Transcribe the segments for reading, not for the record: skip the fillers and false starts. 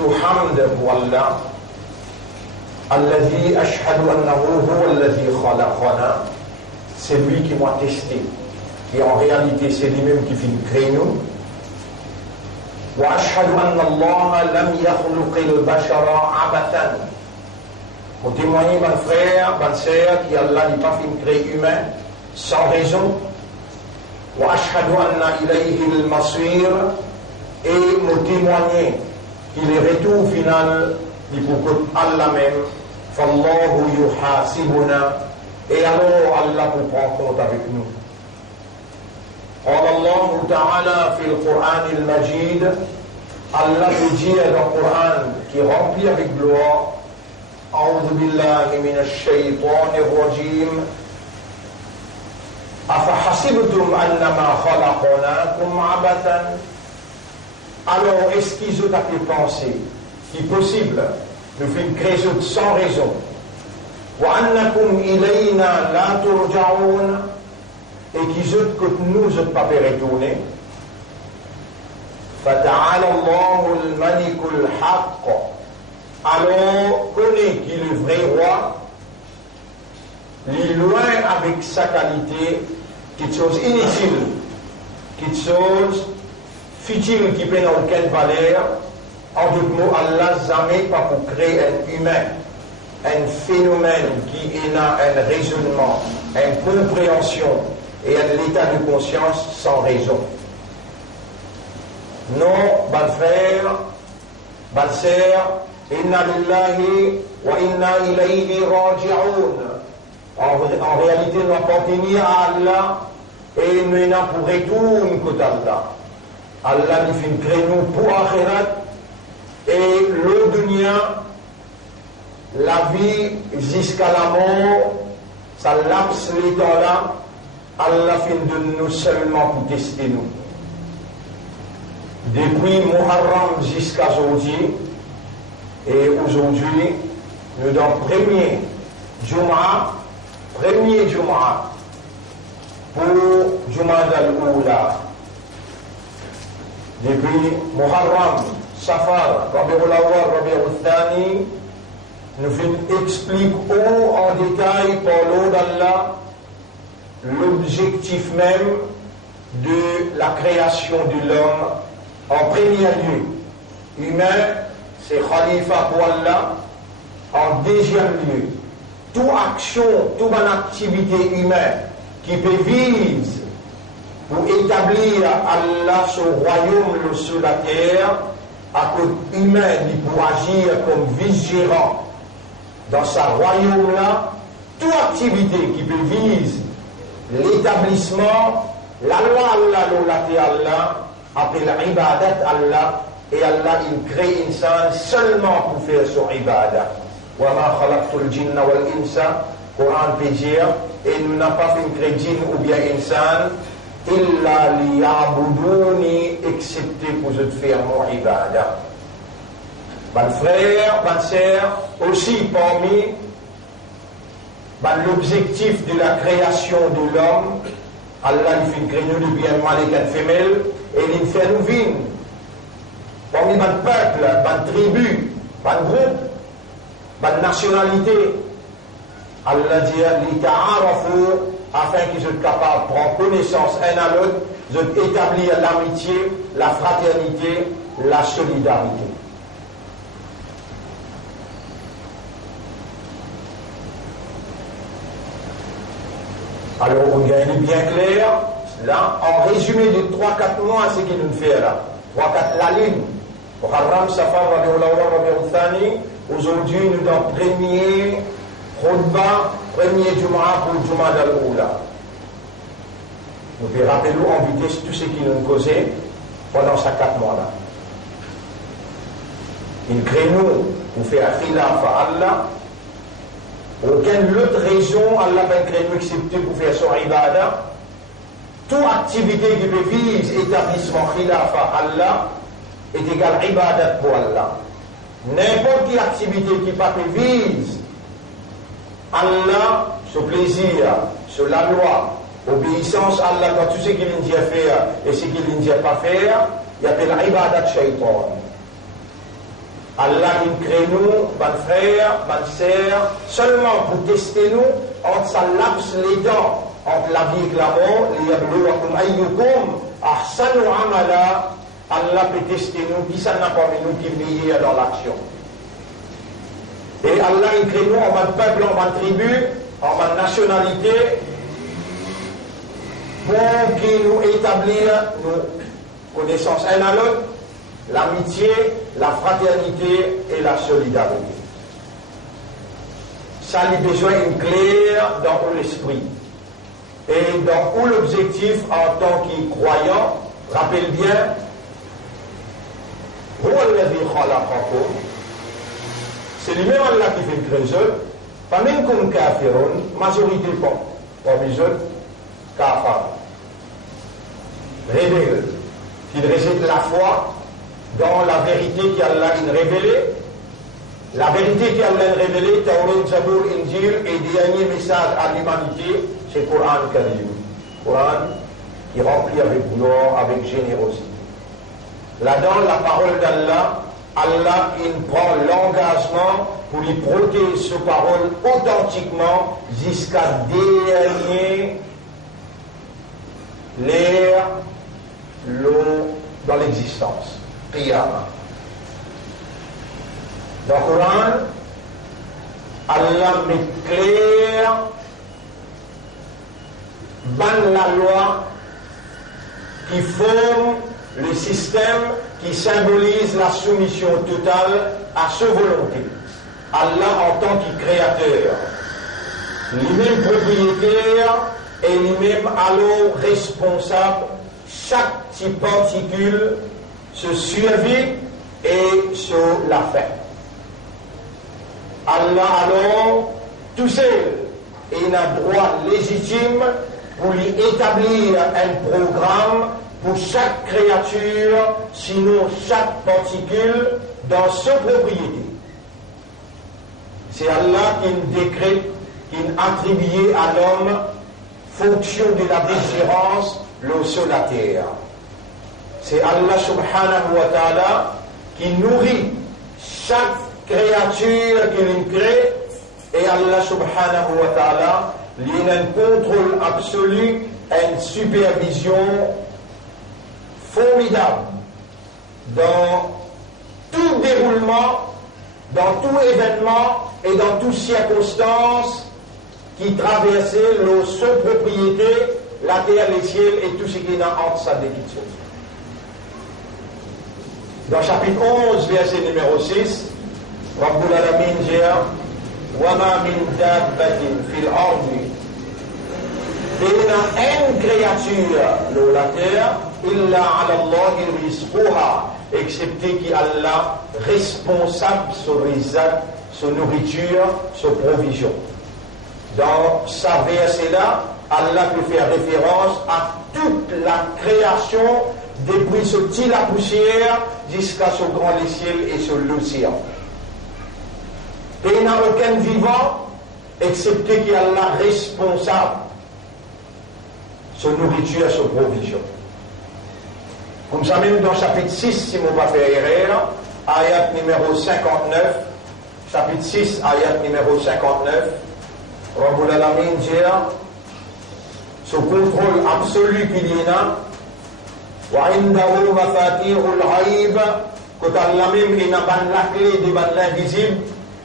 tout hamd pour Allah, alladhi ashhadu annahu huwa alladhi khalaqana, c'est lui qui m'a testé, et en réalité c'est lui-même qui finit créer nous. Wa ashhadu anna Allah lam yakhluq al-bashara abathan. Pour témoigner, mon frère, ma sœur, qu'Allah n'a pas fait créer humain sans raison. Wa ashhadu anna ilayhi al-masir, et me témoigner qu'il est retour final pour que Allah même, fallahu yuhasibuna, et alors Allah pour prendre compte avec nous. قال الله تعالى في القرآن المجيد, Allah vous dit dans le Coran qui est rempli avec gloire, أعوذ بالله من الشيطان الرجيم أفحسبتم أنما خلقناكم عبثا. Alors est-ce qu'ils ont pu penser qu'il est possible de faire une création sans raison, وأنكم إلينا لا ترجعون, et qu'ils ont que nous ne pas retourner. فتعالى الله الملك الحق. Alors, connais qu'il est le vrai roi, il est loin avec sa qualité, quelque chose inutile, quelque chose futile qui n'a aucune valeur. En d'autres mots, Allah jamais pas pour créer un humain, un phénomène qui est un raisonnement, une compréhension et un état de conscience sans raison. Non, bon frère, bonne sœur, inna lillahi wa inna ilayhi raji'un. En réalité, nous appartenons à Allah et nous n'avons pour retour que Allah. Allah nous fait créer nous pour Akhirat et le dunya, la vie jusqu'à la mort, ça lapse les temps là. Allah fait de nous seulement pour tester nous. Depuis Muharram jusqu'à aujourd'hui, et aujourd'hui, nous dans le premier jummah pour Jummah al-Oula. Depuis Muharram, Safar, Rabi'ul Awwal, Rabi'ul Thani, nous expliquons en détail par l'eau d'Allah l'objectif même de la création de l'homme. En premier lieu, humain, c'est Khalifa pour Allah. En deuxième lieu, toute action, toute activité humaine qui peut viser pour établir Allah son royaume sur la terre, à côté humain, il pour agir comme vice-gérant dans sa royaume là, toute activité qui peut viser l'établissement, la loi Allah, la terre Allah, après l'ibadat Allah, et Allah il crée insan seulement pour faire son ibadat. Wa ma khalaqtul jinna wal insa, Coran peut dire, et nous n'avons pas fait créer djinn ou bien insan, illa liya'buduni, excepté pour se faire mon ibadat. Ban frère, ban sœur, aussi parmi l'objectif de la création de l'homme, Allah il fait créer nous de bien mâle et femelle, et il fait nous vivre. Parmi le peuple, la tribu, le groupe, la nationalité, Allah dit afin qu'ils soient capables de prendre connaissance un à l'autre, d'établir l'amitié, la fraternité, la solidarité. Alors on gagne bien clair, là, en résumé de 3-4 mois, c'est ce qu'il nous fait là. 3-4 la ligne. Muharram, Safar, Rabi'ul Awwal, Rabi'ul Thani. Aujourd'hui, nous dans le premier khutbah, premier Jummah pour Jummah al-Oula. Nous pouvons rappeler en vitesse tout ce qui nous causait pendant ces 4 mois-là. Il crée nous pour faire khilaf à Allah. Aucune autre raison, Allah va créer nous excepté pour faire son ibadah. Toute activité qui peut viser établissement khilaf à Allah est égale ibadat pour Allah. N'importe quelle activité qui peut vise Allah, ce plaisir, sur la loi, obéissance à Allah dans tout ce qu'il nous dit à faire et ce qu'il nous dit à pas faire, il y a de l'ibadat shaitan. Allah il crée nous, ban frère, ban sœur, seulement pour tester nous, entre sa laps les dents, entre la vie et la mort, liyabluwakum ayyukum ahsanu amala, Allah peut tester nous, qui s'en a parmi nous, qui est meilleur dans l'action. Et Allah il crée nous en ban peuple, en ban tribu, en ban nationalité, pour qu'il nous établisse nos connaissances un à l'autre, l'amitié, la fraternité et la solidarité. Ça a besoin d'une claire dans l'esprit. Et dans l'objectif en tant que croyant, rappelle bien, c'est lui-même Allah qui fait le créateur, pas même comme kafirun, majorité pas besoin, kafar. Révèle, qu'il rejette la foi dans la vérité qu'Allah a révélée. La vérité qu'Allah a révélée, Tawrat, Zabour, Injil, et dernier message à l'humanité, c'est le Coran Karim. Coran qui remplit avec gloire, avec générosité. Là-dedans, la parole d'Allah, Allah il prend l'engagement pour lui protéger cette parole authentiquement jusqu'à dernier l'air, l'eau dans l'existence. Qiyamah. Dans le Coran, Allah met clair ban la loi qui forme le système qui symbolise la soumission totale à sa volonté. Allah en tant que créateur, lui-même propriétaire et lui-même alors responsable, chaque petite particule se survit et sur la fin. Allah alors, tout seul, il a droit légitime pour lui établir un programme pour chaque créature, sinon chaque particule dans sa propriété. C'est Allah qui décrète, qui attribue à l'homme fonction de la différence, l'eau sur la terre. C'est Allah subhanahu wa ta'ala qui nourrit chaque créature qu'il crée, et Allah subhanahu wa ta'ala il a un contrôle absolu, une supervision formidable dans tout déroulement, dans tout événement et dans toute circonstance qui traversait l'eau sans propriété, la terre, les ciels et tout ce qui est entre sa définition. Dans chapitre 11, verset numéro 6, Rabbul Alamin dit وَمَا مِنْ دَابَّةٍ فِي الْأَرْضِ. Il y a une créature de la terre, إِلَّا عَلَى اللَّهِ رِزْقُهَا, excepté qu'Allah responsable sur rizq, sur nourriture, sur provision. Dans sa verset-là, Allah peut faire référence à toute la création, depuis ce petit la poussière jusqu'à ce grand les ciels et sur l'océan. Et il n'y a aucun vivant, excepté qu'Allah responsable sur nourriture et sur provision. Comme ça même dans chapitre 6, si on va faire erreur, ayat numéro 59, chapitre 6, ayat numéro 59, Rabbul Alamin dit, ce contrôle absolu qu'il y a, وعنده مفاتيح الغيب, quand Allah même il n'a pas la clé de l'invisible,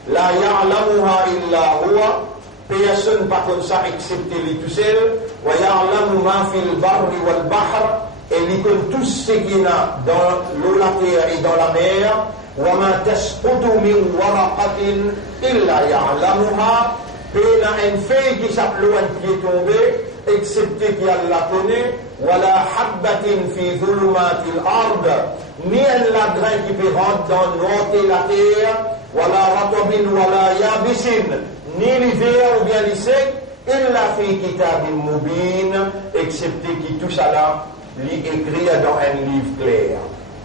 la ya'lamuha illa huwa, personne pas comme ça excepté lui tout seul, wa ya'lamu ma fil barri wal bahr, et il connaît tout ce qu'il y a dans l'eau, la terre et dans la mer, wa ma tasqutu min waraqatin illa ya'lamuha, pena une feuille qui s'appelle un pied tombé, excepté qu'Allah connaît, wala habbatin fi dhulumatil ard, ni un lagrin qui peut rentrer dans l'eau la terre, wala ratabin wala yabisin, ni l'hiver ou bien les secs, illa fi kitabin mubin, excepté qui tout ça là, lui écrit dans un livre clair.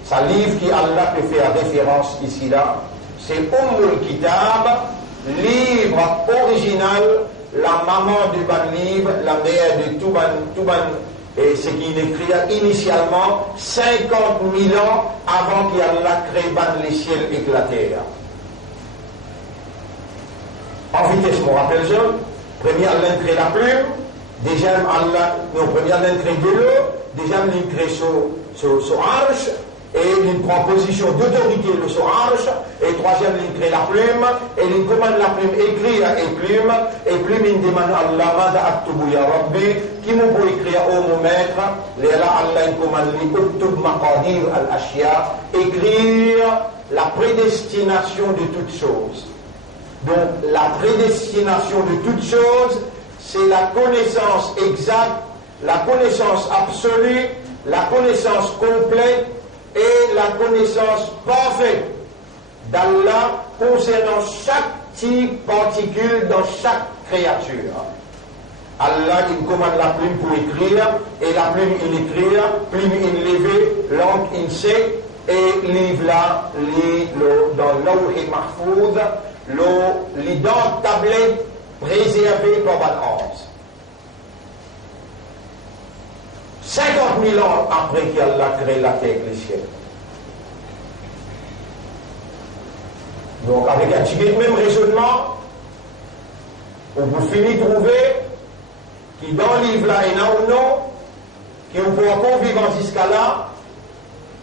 Ce livre qui Allah peut faire référence ici là, c'est Ummul Kitab, livre original, la maman du ban livre, la mère de tout ban Et ce qu'il écrit initialement 50 000 ans avant qu'Allah crée les ciels et la terre. En vitesse, je me rappelle jeune. Premier, Allah crée la plume. Deuxième, premier, Allah crée de l'eau. Deuxième, il crée son arche. Et il prend position d'autorité de son arche. Et troisième, il crée la plume. Et il commande la plume, écrire et plume. Et plume, il demande à Allah, Mada aktubu ya Rabbi, qui me peut écrire au mon maître. Et là, Allah, il commande, Uktub maqadir al-ashya, écrire la prédestination de toutes choses. Donc, la prédestination de toutes choses, c'est la connaissance exacte, la connaissance absolue, la connaissance complète et la connaissance parfaite d'Allah concernant chaque petite particule dans chaque créature. Allah, il commande la plume pour écrire, et la plume, il écrit, plume, il lever, langue, il sait, et livre là, dans l'Awhi Mahfoud, les dents tablettes préservées par Ban 50 000 ans après qu'Allah crée la terre et les ciels. Donc avec un petit même raisonnement, on vous finit de trouver qui dans le livre là et là ou non, qui on peut encore vivre jusqu'à là,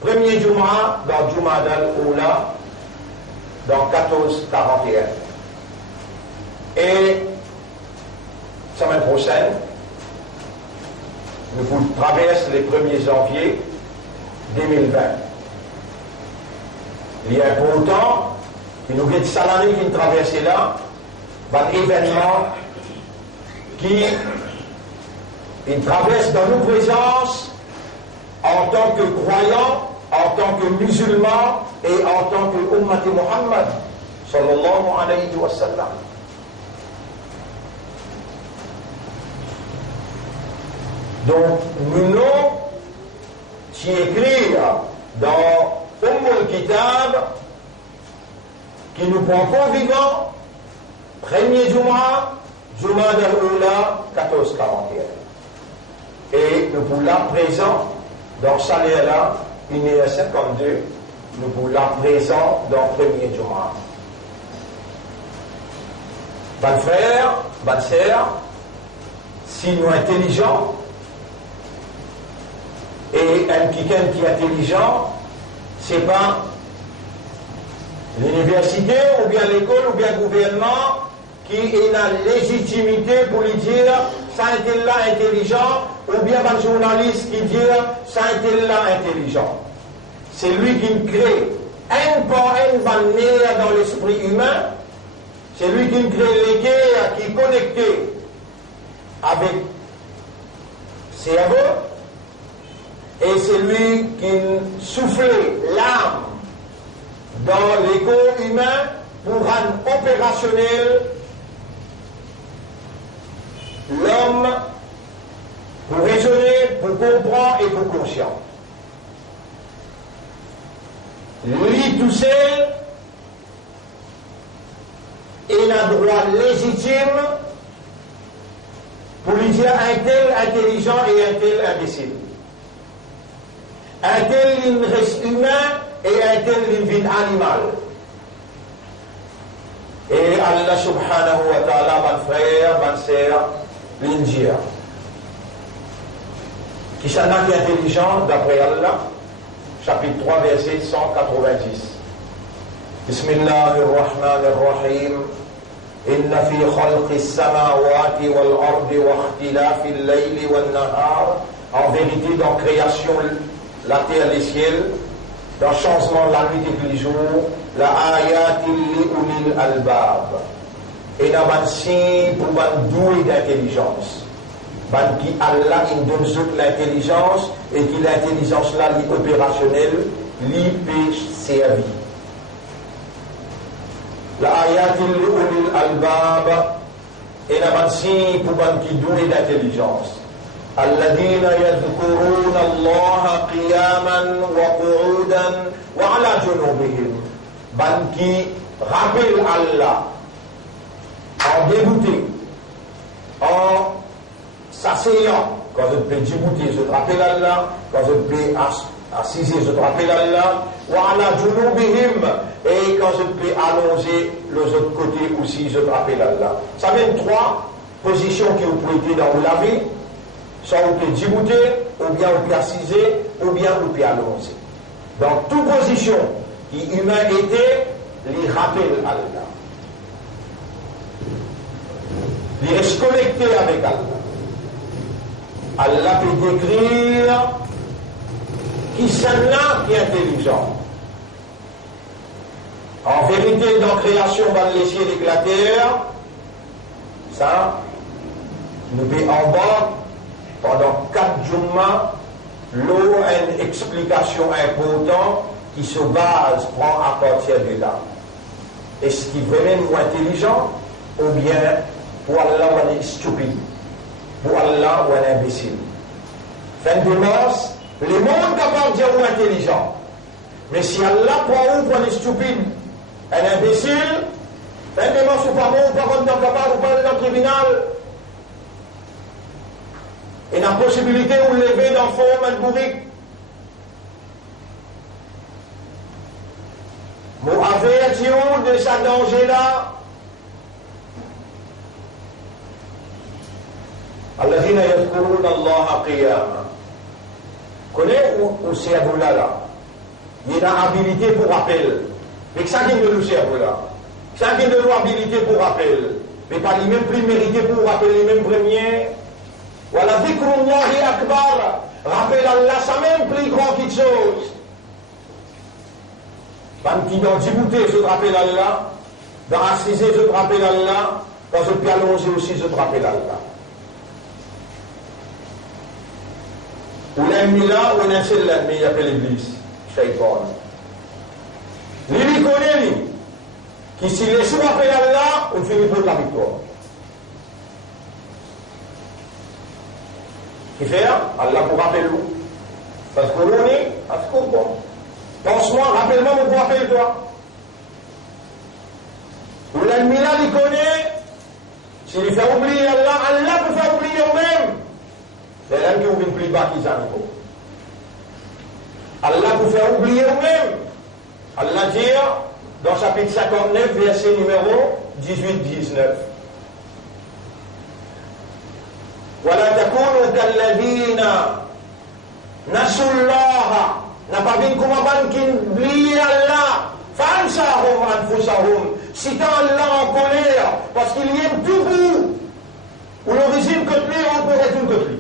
premier Jummah dans Jummah al-Oula, dans 1441. Et semaine prochaine, nous vous traversons le 1er janvier 2020. Il y a un temps, qui nous guette Salani qui nous traverse là, un événement qui traverse dans nos présences en tant que croyants, en tant que musulmans et en tant que Ummat Muhammad sallallahu alayhi wa sallam. Donc, nous qui écrire dans Ummul Kitab qui nous prend pour vivant, premier Jummah, Jummah al-Oula 1441. Et nous pour la présent dans Saléa 1952, nous pour la présent dans premier Jummah. Bonne frère, bonne sœur, si nous intelligents, et un quelqu'un qui est intelligent, c'est pas l'université ou bien l'école ou bien le gouvernement qui a la légitimité pour lui dire ça a été là intelligent, ou bien un journaliste qui dit ça a été là intelligent. C'est lui qui crée un par une manière dans l'esprit humain, c'est lui qui crée l'équerre qui est connecté avec ses cerveau. Et c'est lui qui soufflait l'âme dans les corps humains pour rendre opérationnel l'homme, pour raisonner, pour comprendre et pour conscient. Lui tout seul, il a droit légitime pour lui dire un tel intelligent et un tel imbécile. Un tel il reste humain et un tel il vit animal. Et Allah subhanahu wa ta'ala, mon frère, ma sœur, l'India. Qui s'en a qui est intelligent d'après Allah, chapitre 3, verset 190. Bismillahirrahmanirrahim. Inna fi khalqis samawati wal ardi wa ikhtilafil layli wan nahar. En vérité, dans création, la terre et les ciels, dans le changement de la nuit et du jour, la ayatil li ulil albab. Et dans un signe pour un doué d'intelligence. Qui Allah il donne l'intelligence et qui l'intelligence là est opérationnelle, l'y peut servir. La ayatil li ulil albab. Et dans un signe pour un qui doué d'intelligence. الذين يذكرون الله قياما وقعودا وعلى جنوبهم ban qui rappelle Allah en dégoûté, en s'asseyant Quand je peux djibouti, je te rappelle Allah. Quand je peux assiser, je te rappelle Allah. Wa ala junubihim. Et quand je peux allonger les autres côtés aussi, je te rappelle Allah. Ça mène 3 positions qui vous pouvez dans la vie. Soit vous pouvez djibouti, ou bien vous pouvez assiser, ou bien vous pouvez allonger. Donc, toute position qui humain était, les rappelle Allah. Les reste connecté avec Allah. Allah peut décrire qui s'en qui est intelligent. En vérité, dans la création dans les cieux et la terre, ça, nous pouvons en bas, pendant 4 jummah, l'eau a une explication importante qui se base, prend à partir de là. Est-ce qu'il est vraiment intelligent ou bien pour Allah on est stupide, pour Allah on est imbécile. Fin de mars, le monde est capable de dire ou intelligent. Mais si Allah prend ou on est stupide, un imbécile, fin de mars ou pas bon, ou pas bon dans le capable, ou pas dans le tribunal, et la possibilité de vous lever dans le fond, un bourrique. Vous avertissez de ce danger-là. الذين يذكرون الله قياما. Connais où cerveau là? Il y a une habilité pour rappel. Mais ça qui est de le cerveau là. Ça qui est de l'habilité pour rappel. Mais pas les mêmes plus mérités pour rappeler les mêmes premiers. Voilà, dhikrullahi akbar. Rappel Allah, ça même plus grand quelque chose. Quand tu dans Djibouti, je te rappelle Allah. Dans Assisé, je te rappelle Allah. Quand je peux allonger aussi, je te rappelle Allah. Ou l'ennemi là, ou un seul ennemi, il appelle l'Église. Shaitan. Lui connaît, lui. Qui s'il laisse rappeler Allah, on finit pour la victoire. Qui fait Allah pour rappeler vous. Parce que l'on est à ce qu'on pense. Pense-moi, rappelle-moi, mon pour rappelle-toi. Ou l'ennemi là, il connaît. S'il fait oublier Allah, Allah peut faire oublier eux-mêmes. C'est l'homme qui oublie plus bas qu'ils arrivent. Allah peut faire oublier eux-mêmes. Allah dit dans chapitre 59, verset numéro 18-19. ولا تكونوا كالذين نسوا الله نبابينكم أبانكين بلي الله فأنساهم أنفسهم citant Allah en colère parce qu'il y aime tout bout où l'origine que lui on peut être une que lui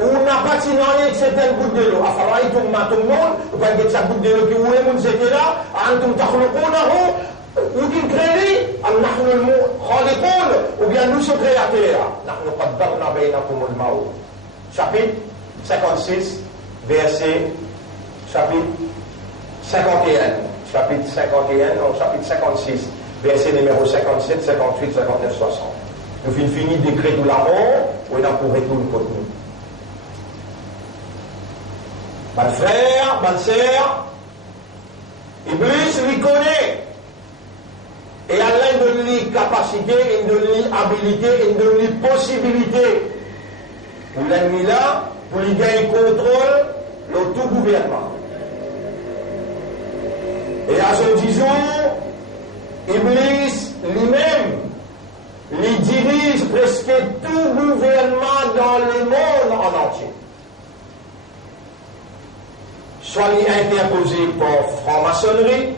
où on n'a pas tiré que c'était une goutte de l'eau أفرأيتم ما تمنون ou pas que cette goutte de l'eau qui voulait mon c'était là أنتم تخلقونه ou qui crée am nahnu al-khaliqun ou bien nous sommes créateurs nahnu qaddarna bainakum al-maut chapitre 56 verset chapitre 51 chapitre 51 non chapitre 56 verset numéro 57 58 59 60 nous finissons d'écrire tout l'amour ou on a pour tout le contenu mon frère ma sœur Iblis lui connaît. Et Allah il donne lui capacité, il donne lui habilité, il donne lui possibilité. Pour l'ennemi là, pour lui gagner contrôle, le tout gouvernement. Et à ce disons, Iblis lui-même, lui dirige presque tout gouvernement dans le monde en entier. Soit il est interposé par franc-maçonnerie,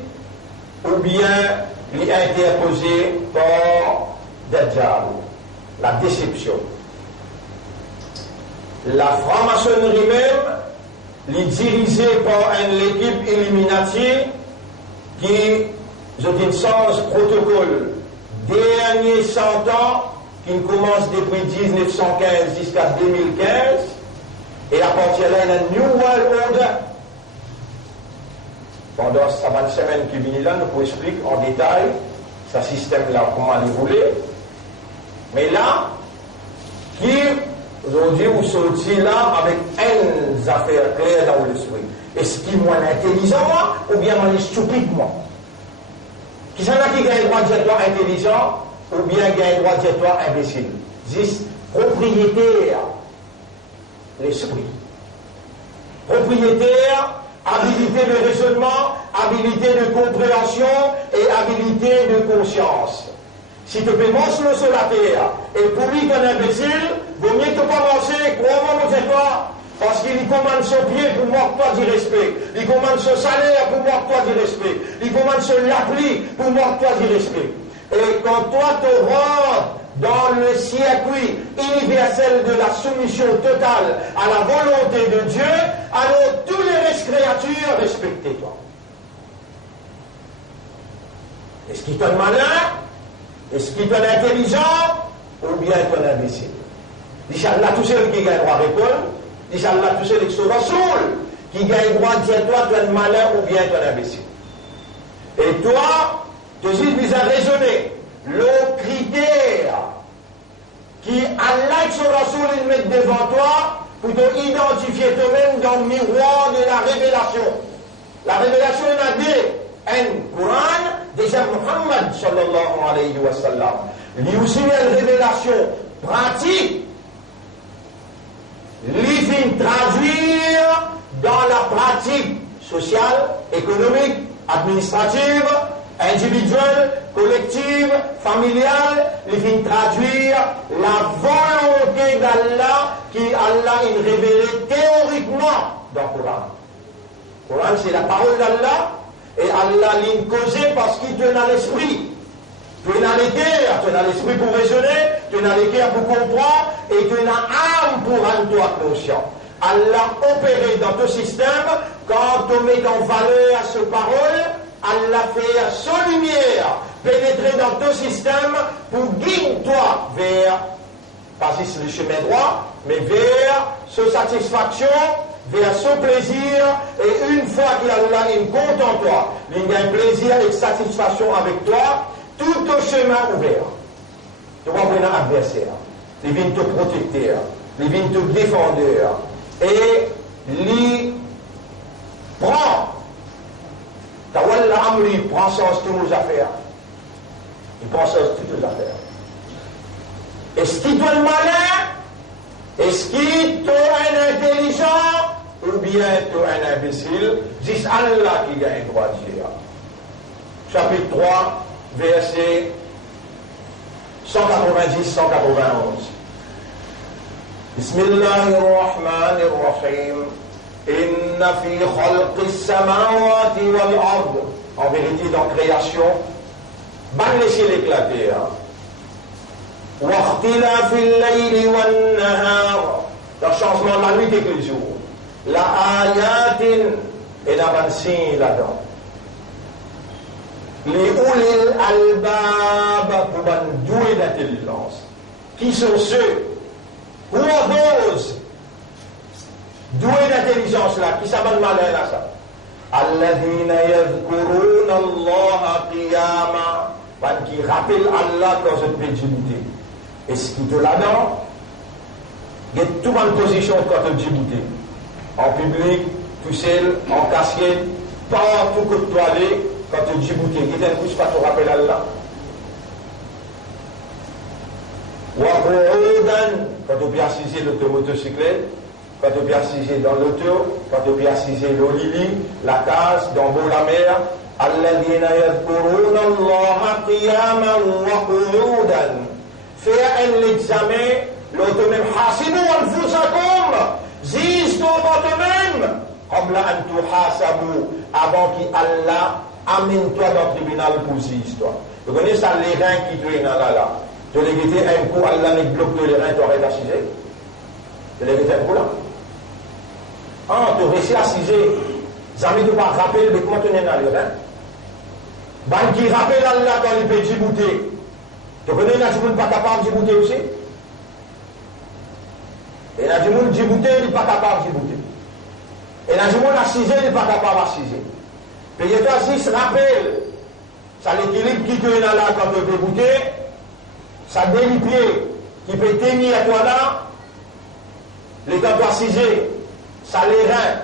ou bien il est interposé par Dajjal, la déception. La franc-maçonnerie même, est dirigée par une équipe illuminative qui, je dis sens protocole, dernier 100 ans, qui commence depuis 1915 jusqu'à 2015, et à partir de là, il y a un New World Order. Pendant cette semaine qui vient là, nous pouvons expliquer en détail ce système-là, comment il voulait. Mais là, qui aujourd'hui vous sortez là avec une affaire claire dans l'esprit. Est-ce qu'il est moins intelligent moi, ou bien moins stupide moi? Qui s'en a qui gagne le droit de dire toi intelligent, ou bien gagne le droit de dire toi imbécile? Juste propriétaire, l'esprit. Propriétaire, habilité de raisonnement, habilité de compréhension et habilité de conscience. Si tu peux manger sur la terre et pourri qu'un imbécile, vaut mieux que pas manger, crois-moi, mon toi, parce qu'il commande son pied pour moquer toi du respect. Il commande son salaire pour moquer toi du respect. Il commande son l'appli pour moquer toi du respect. Et quand toi te rentres dans le circuit universel de la soumission totale à la volonté de Dieu, alors tous les restes créatures respectent toi. Est-ce qu'il est malin? Est-ce qu'il est intelligent? Ou bien il est imbécile? Inch'Allah, tous ceux qui gagnent droit à répondre. Inch'Allah, tous ceux qui sont Rasoul, qui gagnent droit de dire toi, tu es malin ou bien tu es imbécile. Et toi, tu es à raisonner. Le critère qui Allah et son Rasoul ils mettent devant toi pour te identifier toi-même dans le miroir de la révélation. La révélation il a dit un Coran, déjà Muhammad sallallahu alayhi wa sallam. Il y a aussi une révélation pratique. Il vient traduire dans la pratique sociale, économique, administrative, individuelle, collective, familiale, il vient traduire la volonté d'Allah qui Allah a révélé théoriquement dans le Coran. Le Coran c'est la parole d'Allah et Allah l'a causé parce qu'il te donne l'esprit. Tu es dans les cœurs, tu es dans l'esprit pour raisonner, tu es dans les cœurs pour comprendre et tu es dans l'âme pour rendre toi conscient. Allah opéré dans ton système quand tu mets en valeur ce parole. Allah fait son lumière pénétrer dans ton système pour guider toi vers, pas juste le chemin droit, mais vers sa satisfaction, vers son plaisir. Et une fois qu'Allah est content en toi, il y a un plaisir et satisfaction avec toi, tout au chemin ouvert. Tu vas voir un adversaire, il vient te protecteur, il vient te défendeur et il prend. Il prend sens de toutes nos affaires. Il prend sens de toutes nos affaires. Est-ce qu'il est malin? Est-ce qu'il est un intelligent? Ou bien un imbécile? C'est Allah qui gagne le droit de dire. Chapitre 3, verset 190-191. Bismillahirrahmanirrahim. Inna fi khalqi samawati wal ard. En vérité, dans création, laissez l'éclater. Wa ikhtilafi al-layli wan nahar. Le changement de la nuit et du jour. La ayatin et la bonne signe là-dedans. Les ulil albab pour ban doué d'intelligence. Qui sont ceux? Who are those? Doué d'intelligence là, qui s'abonne malin là ça. Alladhina yadhkuruna Allah qiyama, qui rappelle Allah dans une pénibilité. Est-ce qu'il te là-dedans? Il y a tout en position quand tu es en public, tout seul, en casquette, partout que tu aller quand tu es djibouté. Il y a un coup, pas te rappelle Allah. Wa qu'udan, quand tu es assisé dans ta motocyclette, quand tu es assisé dans l'auto, quand tu es assisé dans l'île, la case, dans l'eau, la mer, alladhina yadhkuruna Allah qiyaman wa qu'udan. Faire un examen, l'auto même hasibu anfusakum, zis-toi par toi-même, qabla an tuhasabu, avant qu'Allah amène-toi dans le tribunal pour zis-toi. Vous connaissez ça, les reins qui te viennent là. Tu les guetter un coup, Allah ne bloque les reins, tu aurais assisé. Tu les guetter un coup là. Ah, tu réussis à assiser. Jamais tu vas rappeler de comment tu es dans les reins. Ban qui rappelle Allah quand il peut djibouter. Tu connais, il y a des gens qui ne sont pas capables de djibouter aussi. Et il y a des gens qui djibouter, ils ne sont pas capables de djibouter. Et il y a des gens qui assiser, ils ne sont pas capables d'assiser. Puis il y a aussi ce rappel. Ça l'équilibre qui te est là quand tu es djibouté. Ça délipier qui peut tenir à toi là. Les temps d'assiser. Ça les reins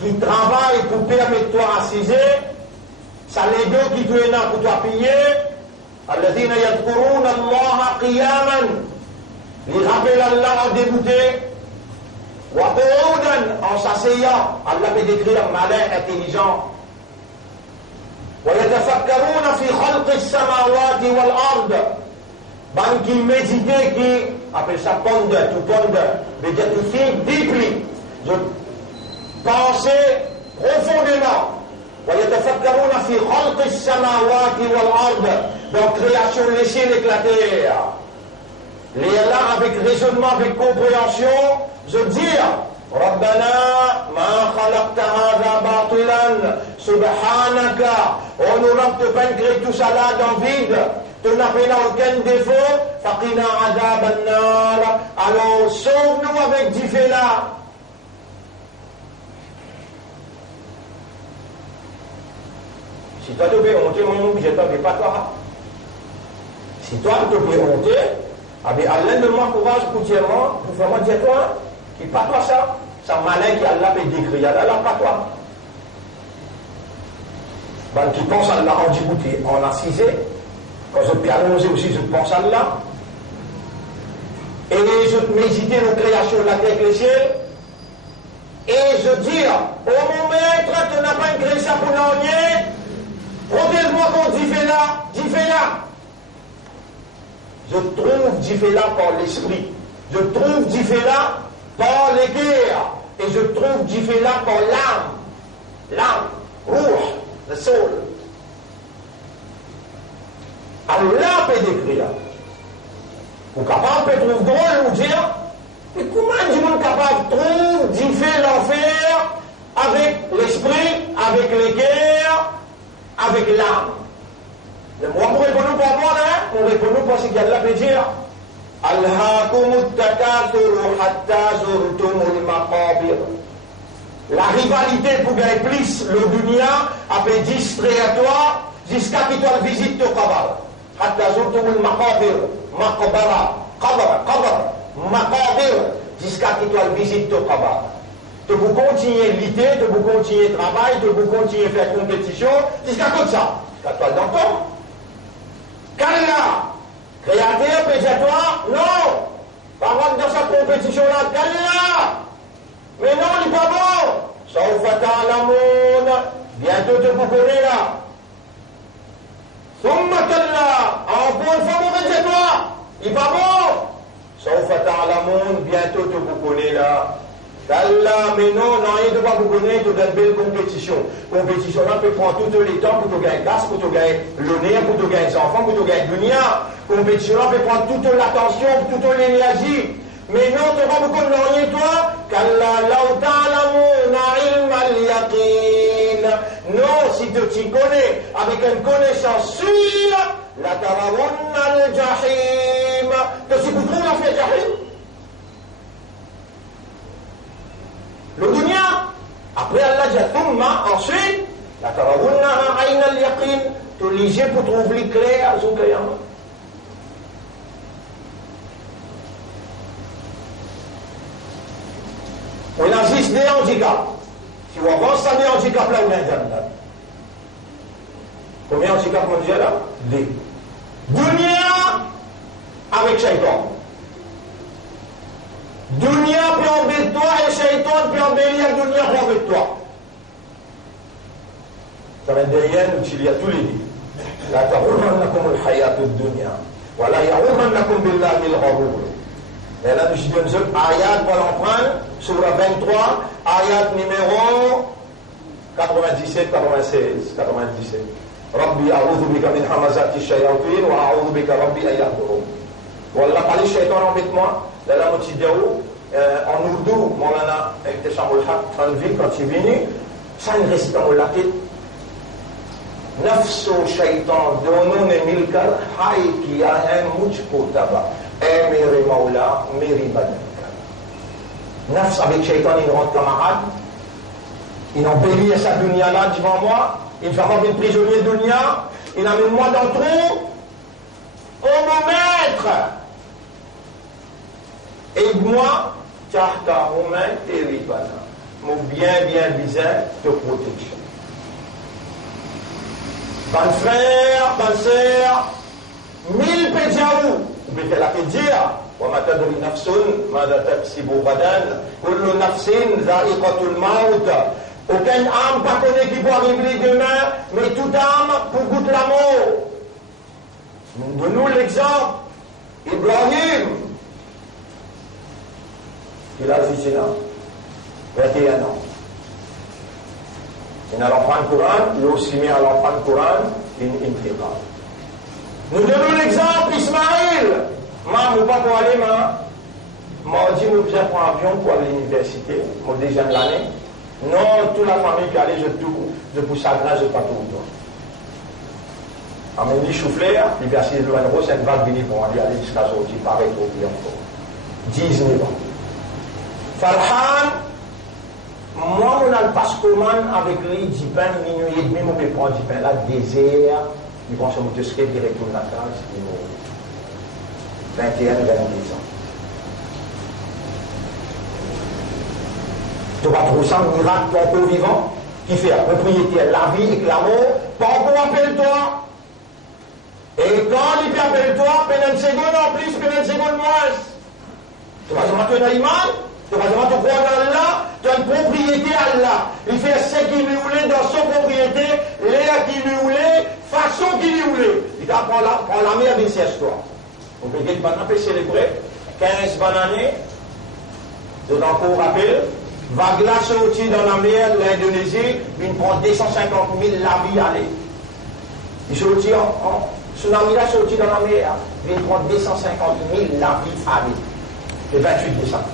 qui travaillent pour permettre toi d'assiser. Ça les deux qui te est là pour toi payer. الذين يذكرون الله قياما Il rappelle Allah en débouté. En s'asseyant, Allah peut décrire malin, intelligent. ويتفكرون في خلق السماوات والأرض. Ben qui méditait, qui appelle ça ponder, to ponder, veut dire to think deeply. Je pensais profondément. ويتفكرون في خلق السماوات والأرض. Donc création, les cieux et la terre. Les là avec raisonnement, avec compréhension, je dis ربنا ما خلقت هذا باطلا سبحانك. On nous n'a pas créé tout ça là dans le vide. Tu n'as pas aucun défaut. فقنا عذاب النار. Alors sauve-nous avec du fait là. Si toi tu peux honter, mon nom, je ne pas toi. Si toi tu peux honter, avec Allah de moi courage pour dire moi, pour faire moi dire toi, qui pas toi ça, ça malin qui Allah peut décrire, Allah pas toi. Ben, qui pense à Allah en Djibouti, en assisé, quand je peux annoncer aussi, je pense à Allah. Et je méditer nos créations de la terre et le ciel. Et je dis, oh mon maître, tu n'as pas créé ça pour l'ennier. Protège-moi contre Difela. Je trouve Difela par l'esprit. Je trouve Difela par les guerres. Et je trouve Difela par l'âme. L'âme, rouh, le soul. Allah peut décrire. Ou capable peut trouver drôle ou dire, mais comment du monde capable trouve Difela l'enfer avec l'esprit, avec les guerres, avec l'âme? Moi, pour répondre pour moi, pour répondre pour ce qu'Allah peut dire. Alhaakumut takathuru hatta zurtumul maqabir. La rivalité pour gagner plus le dunya a fait distraire toi jusqu'à ce que tu visites ton qabr. Hatta zurtumul maqabir. Maqbara. Qabr. Maqabir. Jusqu'à ce que tu visites ton qabr. Tu peux continuer lutter, tu peux continuer travail, tu peux continuer faire compétition, jusqu'à tout ça. Jusqu'à toi dans ton. Kalla, créateur, peut dire toi, non, pas rentrer dans cette compétition-là, Kalla, mais non, il n'est pas bon. Sawfa ta'lamun, bientôt tu vous connais là. Thumma Kalla, encore une fois, on peut dire toi, il n'est pas bon. Sawfa ta'lamun, bientôt tu vous connais là. Kalla, mais non, il ne doit pas vous connaître dans une belle compétition. Compétition là peut prendre tout le temps pour te gagner casse, pour te gagner l'honneur, pour te gagner les enfants, pour te gagner dunya. Compétition là peut prendre toute l'attention, toute l'énergie. Mais non, tu ne vas pas vous connaître toi. Kalla, law ta'lamuna ilma al-yaqin. Non, si tu t'y connais avec une connaissance sûre, la tarawunna al-jahim. Que si vous trouvez la fait jahim. Le dunya, après Allah dit thumma, ensuite, la tarawunnaha ayna al-yaqin, tu lisez pour trouver l'éclair à son qiyamah. On a 6 des handicaps. Si on avance ça des handicaps là, on a un jannah. Combien de handicaps on dit là? 2. Dunya avec shaitan. Dunya peut embêter toi et shaitan peut embellir Dunya peut embêter toi. Ça va derrière nous, il y a tous les deux. La taghurrannakum al-hayat ad-dunya wa la yaghurrannakum billahi al-ghurur. Et là, nous disons une ayat pour l'emprunter, sur la 23, ayat numéro 97, 96, 97. Rabbi a'udhu bika min hamazati shayatin wa a'udhu bika rabbi an yahdurun. Wallah, parlez shaitan embête-moi. Là, mon petit déo, en ourdou, Maulana Ihtesham al-Haq, Tanvil, quand il est venu, ça ne reste dans la tête. Nafsu shaitan, donne milkal, hay qui a un mujko taba. Eh, Miri Maula, Miri Badalka. Nafs avec shaitan, il rentre camarade. Il embellit sa dunya là devant moi. Il fait avoir une prisonnier de dunya. Il amène moi dans le trou. Oh mon maître! Et moi, tahta humain teribana. Mon bien bizarre te protection. Ban frère, ban sœur, 1000 pédiaou. Mais qu'elle a fait dire, وما تدري نفس ماذا تكسب غدا كل نفس ذائقة الموت. Aucune âme pas connaît qui va arriver demain, mais toute âme pour goûter la mort. Donne-nous l'exemple. Ibrahim, il a vécu là, 21 ans. Il a l'enfant du Coran, il a aussi mis à l'enfant du Coran une intégrale. Nous donnons l'exemple Ismaël. Moi, je ne pas pour aller, moi, je dis, je viens pour un avion pour aller à l'université, mon deuxième année. Non, toute la famille qui allait, je pousse à grâce, je ne pas tout le temps. En même temps, souffler, il va essayer de loin, c'est une vague venue pour aller jusqu'à ce qu'il paraît trop bien encore. 19 ans. Farhan, moi, on a le passe-commande avec lui, 10 pains, minuit et demi, on peut prendre 10 pains là, désert, il pense que je serai directement dans la classe, 21, 22 ans. Tu vas trouver ça un miracle pour encore vivant qui fait la propriété, la vie et l'amour. Pas encore appelle-toi. Et quand il appelle-toi, pendant une seconde en plus, pendant une seconde moins. Tu vas dire que tu as une iman, tu vas dire que tu crois dans Allah, tu as une propriété à Allah. Il fait ce qu'il lui voulait dans son propriété, l'air qu'il lui voulait, façon qu'il lui voulait. Il t'apprend la mer d'une histoire. On peut dire qu'on peut célébrer 15 bonnes années. Je t'en encore rappelle. Va glace sortir dans la mer, l'Indonésie, il prend 250 000 la vie aller. Il sortit tsunami là sorti dans la mer, il prend 250 000 la vie aller. Le 28 décembre.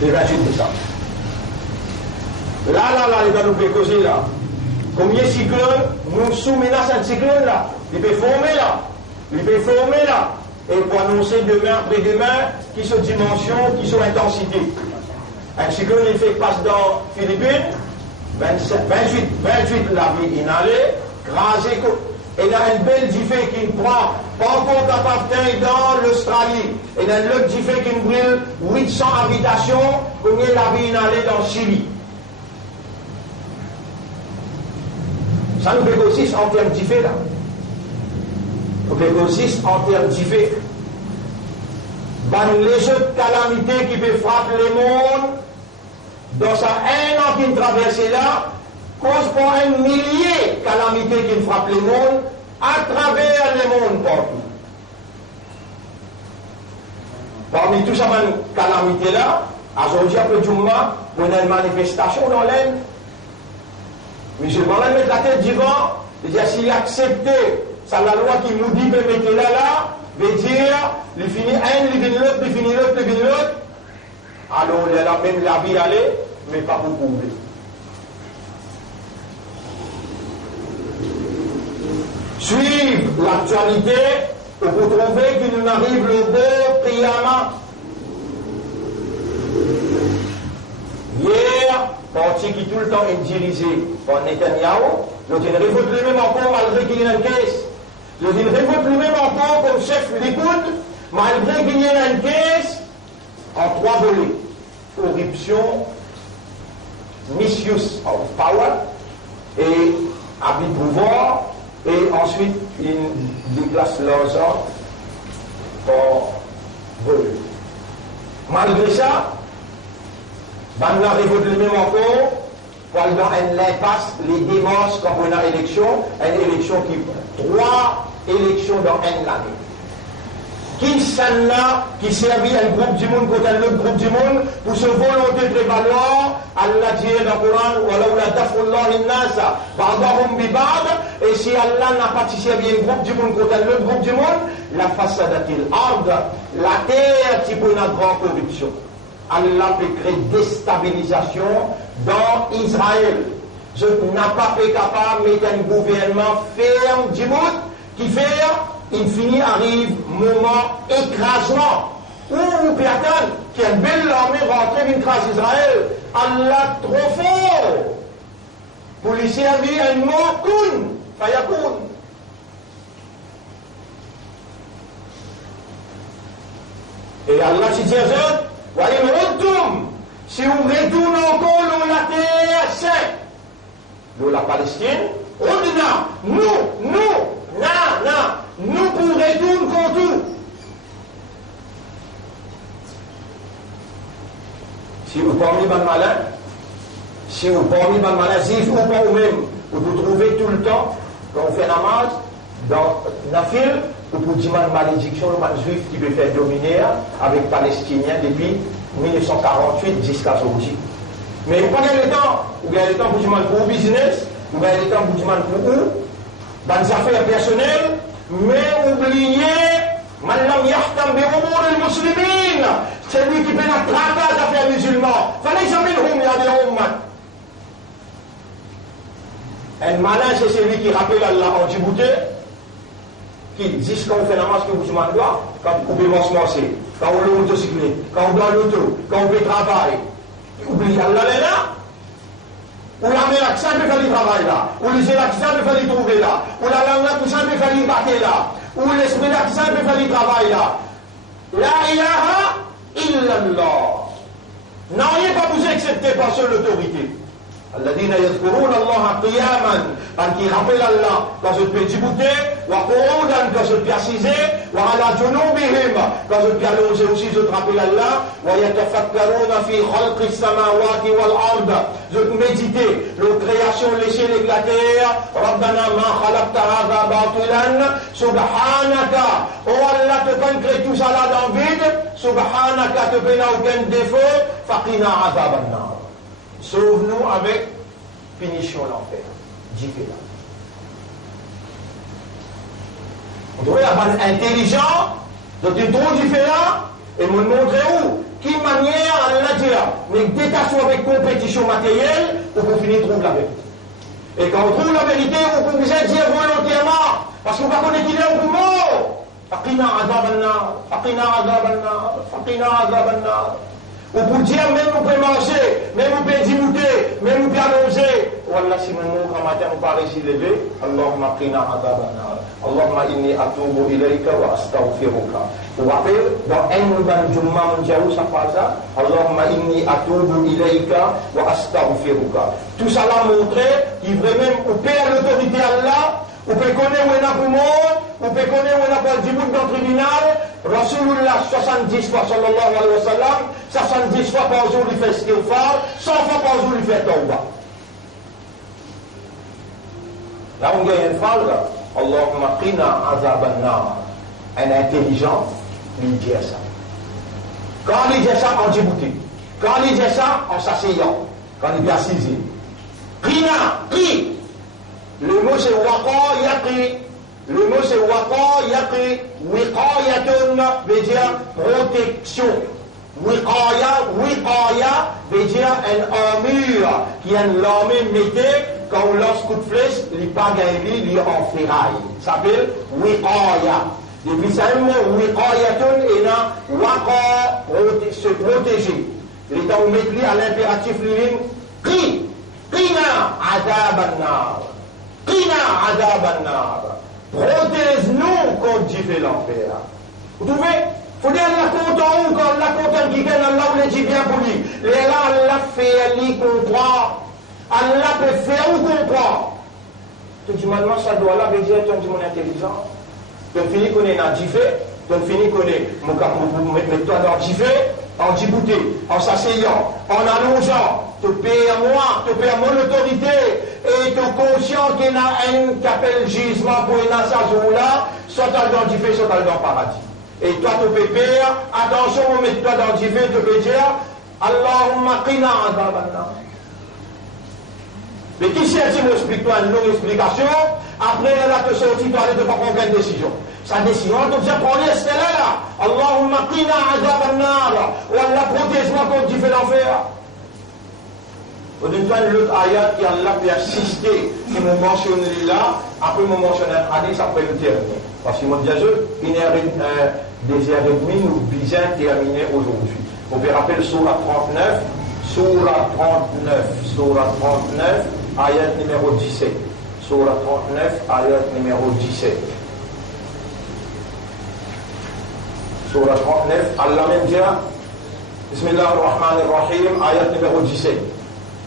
Le 28 décembre. Là, il va nous faire causer là. Combien de cyclones, nous sous menace un cyclone là. Il peut former là. Il peut former là. Et pour annoncer demain, après-demain, qui sont dimensions, qui sont intensités. Un cyclone, il fait passe dans les Philippines, 28 la vie inhalée, crasé, et il y a une belle diffée qui prend, pas encore capable d'être dans l'Australie, et il y a une autre diffée qui brûle 800 habitations, combien la vie inhalée dans le Chili. Ça nous fait aussi en termes diffés là. Consiste en termes différents. Les autres calamités qui peuvent frapper le monde, dans ça un an qui traverse là, cause pour un millier de calamités qui frappent le monde, à travers le monde partout. Parmi tous ces calamités là, aujourd'hui après Jumma, on a une manifestation dans l'Inde. Les musulmans mettent la tête devant, ils disent s'il acceptait. C'est la loi qui nous dit de mettre là, veut dire, il finit un, il finit l'autre, il finit l'autre, il finit l'autre. Alors, il y a même la vie aller, mais pas beaucoup. Suivre l'actualité, pour trouver qu'il nous arrive le beau Qiyamah. Hier, parti qui tout le temps est dirigé par Netanyahu, donc il révolte lui-même encore malgré qu'il y a une caisse. Il révolte lui-même encore comme chef Likoud, malgré qu'il y ait une caisse en 3 volets. Corruption, misuse of power et abus de pouvoir, et ensuite il déplace l'argent pour voler. Malgré ça, il révolte lui-même encore pour aller dans une impasse, les démences quand on a une élection qui 3 élections dans une année. Qui s'en-là, qui servit un groupe du monde contre un autre groupe du monde, pour se volonté de prévaloir, Allah dit dans le Coran, et si Allah n'a pas servi un groupe du monde contre un autre groupe du monde, la fasadatil ard, la terre qui peut une grande corruption. Allah peut créer déstabilisation dans Israël. Je n'ai pas été capable de mettre un gouvernement ferme du monde qui fait, il finit, arrive, moment écrasement. Où nous peut attendre qu'il y a une belle armée rentrée d'une crasse Israël. Allah trop fort pour lui servir un mot kun, fayakoun. Et Allah s'y dit voyez, si vous retournez encore dans la terre, c'est de la Palestine, nous pour retourner contre tout. Si vous parlez de malin, si vous parlez de malin, si vous pas vous-même, vous trouvez tout le temps, quand on fait namaz, dans la file, vous pouvez dire une malédiction, le man juif qui peut faire dominer avec les Palestiniens depuis 1948 jusqu'à aujourd'hui. Mais vous prenez le temps, vous avez le temps pour dire pour business, vous avez le temps pour dire pour où, dans les affaires personnelles, mais oubliez, Malam yahtam bi umur al-muslimin, c'est lui qui fait la traque d'affaires musulmans. Fallait jamais le hum, il y a des ummat. Un malin, c'est celui qui rappelle Allah en Djibouti, qui dit quand on fait la masse que vous doit, quand vous pouvez manger, quand on le motocyclette, quand on doit l'auto, quand on fait travail. Oublie Allah est là. Ou l'armée l'accent peut faire le travail là. Ou les l'accent peut faire le trouver là. Ou la langue l'accent peut faire le battre là. Ou l'esprit l'accent peut faire le travail là. La ilaha illallah. N'ayez pas vous accepter par seule l'autorité. الذين يذكرون الله قياما qui rappellent Allah quand je peux djibouter وقعودا quand je peux assiser وعلى جنوبهم quand je peux allonger aussi je rappelle Allah ويتفكرون في خلق السماوات والأرض je peux méditer la création les cieux et la terre ربنا ما خلقت هذا باطلا سبحانك oh Allah te pas créé tout ça là dans le vide سبحانك te peux aucun défaut فقنا عذاب النار. Sauve-nous avec punition l'enfer. Dit-il là. On devrait avoir intelligent, donc tu trouves différent, et me montrer où, qui manière à la dire, mais détachons avec compétition matérielle, pour qu'on finisse trouve la vérité. Et quand on trouve la vérité, on peut dire volontairement, parce qu'on va connaître qu'il est au poumon. Faqina azab an-nar, faqina azab an-nar, faqina azab an-nar. Ou pour dire, même on peut manger, même on peut dîner, même on peut allonger. Wallah, si nous, quand matin, on parle ici levé, Allahumma qina adabana, Allahumma inni atubu ilayka wa astaghfiruka. Vous vous rappelez, dans Cehl jummah, ça parle ça, Allahumma inni atubu ilayka wa astaghfiruka. Tout ça l'a montré qu'il vraiment, on peut à l'autorité Allah, on peut connaître où il y a pour monde, on peut connaître où il y a pour le djibouti dans le tribunal, Rasulullah 70 fois, sallallahu alayhi wa sallam, 70 fois par jour il fait istighfar, 100 fois par jour il fait tawbah. Là on gagne une phrase, Allahumma qina azab an-nar. Un intelligent, il dit ça. Quand il dit ça en Djibouti, quand il dit ça en s'asseyant, quand il est assisé, qina, qui? Le mot c'est waqa yaqi. Le mot c'est waqa yaqi. Wiqayatun veut dire protection. Wiqaya veut dire un armure qui est une l'armée mettait quand on lance coup de flèche, il pas gagné, il est en ferraille. Ça s'appelle wiqaya. Depuis ça, le mot wiqayatun est là, waqa, se protéger. Et quand on met lui à l'impératif lui-même, qina adab an-nar. Qina adab an-nar. Protège-nous contre Dieu l'enfer. Vous trouvez? Il faut dire la compte en haut, quand la compte en qui gagne, Allah vous le dit bien pour lui. Les là, Allah fait, lui comprend. Allah peut faire ou comprend. Tu dis, maintenant, ça doit là, veut dire, tu dis, mon intelligent. Tu finis qu'on est dans Djifé, tu finis qu'on est, mets-toi dans Djifé, en Djibouti, en s'asseyant, en allongeant, tu payes à moi, tu payes à mon autorité, et tu es conscient qu'il y a un qui appelle gisement pour une sa jour-là, soit dans Djifé, soit dans le paradis. Et toi, tu peux payer, attention, mets-toi dans Djifé, tu peux dire, Allahumma qina azab an-nar. Mais qui sait si vous explique-toi une longue explication, après elle a te sorti, tu allais de pas prendre une décision. Sa décision, tu dis, prends-les, c'est là. Allahumma qina azab an-nar. Ou Allah protège-moi contre Dieu fait l'enfer. Au deuxième, l'autre ayat qui Allah peut assister, qui m'a mentionné là, après m'a mentionné un hadith, après le dernier. Parce qu'il m'a dit, des heures et demie, nous bien terminé aujourd'hui. On peut rappeler Surah 39, Surah 39, ayat numéro 17. Surah 39, ayat numéro 17. Surah 39, Allah même dit, Bismillah ar-Rahman ar-Rahim, ayat numéro 17.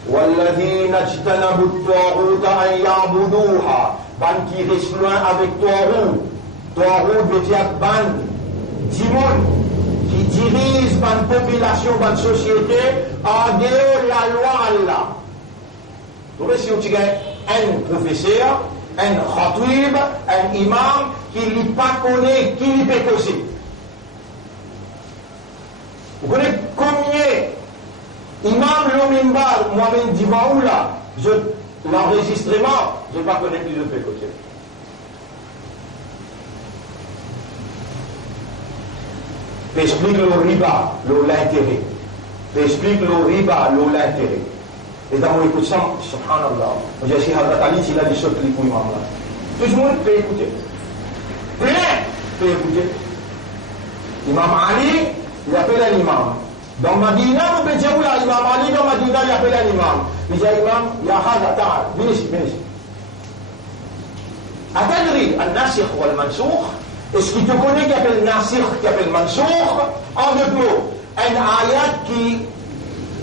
والذين اجتنبوا الطاغوت أن يعبدوها ban qui reste loin avec Taout veut dire ban Dimon qui dirige ban population, ban société en dehors de la loi Allah. Vous voyez si vous avez un professeur, un khatib, un imam qui ne pas connaît qui ne peut causer. Vous connaissez combien imam le mimbar, moi-même devant là, l'enregistrement, je ne pas connaître plus de peux causer. Explique le riba, l'intérêt. Explique le riba, l'intérêt. Et dans mon écoute ça, subhanallah, j'ai dit Hazrat Ali, il a dit sauter les couilles, là. Tout le monde peut écouter. Plein peut écouter. Imam Ali, il appelle un imam. Dans Madina, vous pouvez dire, oui, Imam Ali, dans Madina, il appelle un imam. Il dit, imam, il y a Hazrat Ta'al, viens ici, viens ici. Atadri, al-Nasikh ou al-Mansoukh. Est-ce qu'il te connaît qui appelle Nasikh, qui appelle Mansoukh? En deux mots, un ayat qui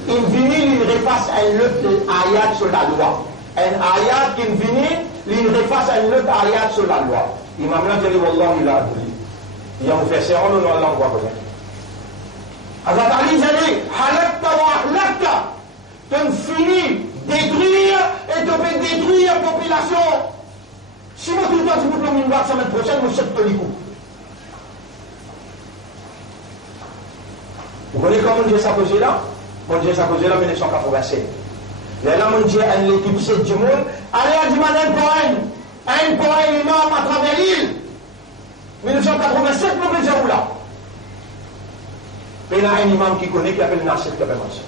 il refasse un autre ayat sur la loi. Un ayat qui il refasse un autre ayat sur la loi. Imam là, dit, Wallah, il a dit. Il a fait serment, non, Allah, on va connaître. Hazrat Ali, il a dit, halakta wa ahlakta. Tu finis détruire et tu peux détruire la population. Si moi tout le temps, je vous donne une la semaine prochaine, je sais que tu l'écoutes. Vous connaissez comment Dieu s'est posé là? Mon Dieu s'est posé là en 1987. Là, mon Dieu a l'équipe 7 du monde. Allez à Diman un poème énorme à travers l'île. 1987, nous pouvons dire où là? Mais il y a un imam qui connaît qui appelle Nasir qui appelle Mansour.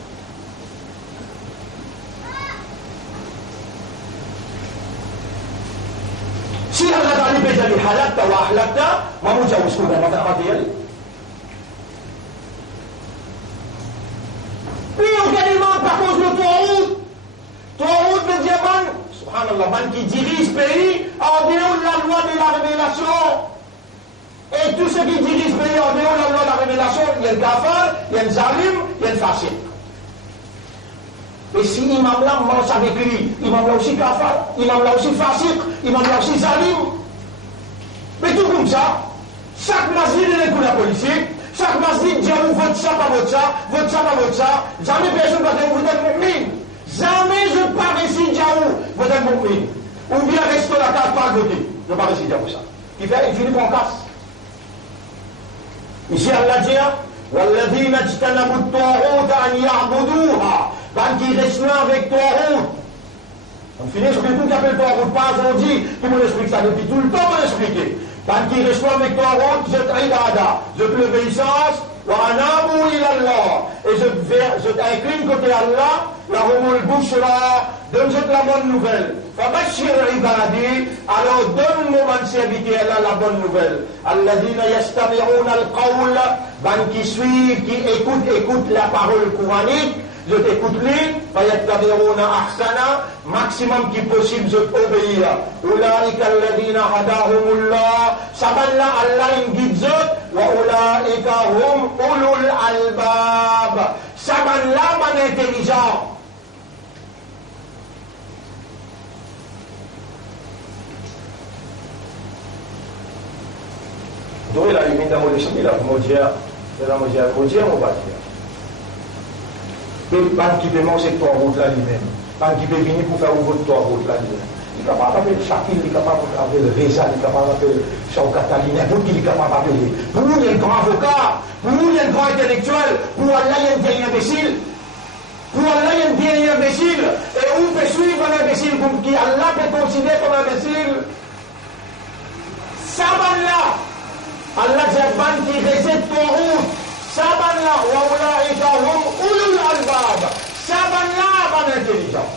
Si Allah Ali peut dire halakta wa ahlakta, moi je dis où est-ce qu'on va faire? Puis également par cause de Taout veut dire subhanallah, man qui dirige le pays en dehors de la loi de la révélation. Et tout ce qui dirige le pays en dehors de la loi de la révélation, il y a le kafar, il y a le zalim, il y a le fasik. Et si imam là mange avec lui, imam là aussi kafar, imam là aussi fasik, imam là aussi zalim. Mais tout comme ça, chaque masjid est pour la politique. Chaque masjid dit vote ça, pas vote ça, vote ça, pas vote ça. Jamais personne ne va dire vous êtes mu'min. Jamais je ne parle ici Djaou, vous êtes mu'min. Ou bien restez la carte pas voter. Je ne parle ici Djaou ça. Il finit qu'on casse. Ici Allah dit والذين اجتنبوا الطاغوت أن يعبدوها. Ben qui reste là avec Taout. On finit sur tout qui appelle Taout. Pas aujourd'hui, tout le monde explique ça depuis tout le temps, on l'expliquer. Ben qui reste là avec Taout, je t'aïdada, je te l'obéissance, wa anabu ilallah. Et je t'incline côté Allah, la humul bushra, donne-je la bonne nouvelle. Fabashir ibadi, alors donne mon serviteur Allah la bonne nouvelle. Alladhina yastami'una al-qawl, ben qui suivent, qui écoutent la parole coranique. Je t'écoute lui, fayattabi'una ahsana, maximum qui possible je t'obéir. Ulaika alladhina hadahumullah, sabanla Allah in guide zot, wa ulaika hum ulul albab. Sabanla man intelligent. Donc il a eu une amolation, il a dit, mon bâtiment. Pas qui peut manger toi route là lui-même, pas qui peut venir pour faire ouvrir toi route là lui-même. Il est capable d'appeler Chakil, il est capable d'appeler Reza, il est capable d'appeler Chaukatali, n'importe qui est capable d'appeler. Pour nous, il y a un grand avocat, pour nous, il y a un grand intellectuel, pour Allah, il y a un vieil imbécile. Pour Allah, il y a un vieil imbécile. Et on peut suivre un imbécile qui Allah peut considérer comme imbécile. Sabanla, Allah dit qui récite ton route. Sabanla, wa ulaika hum ulul albab. Sabanla, ban intelligent.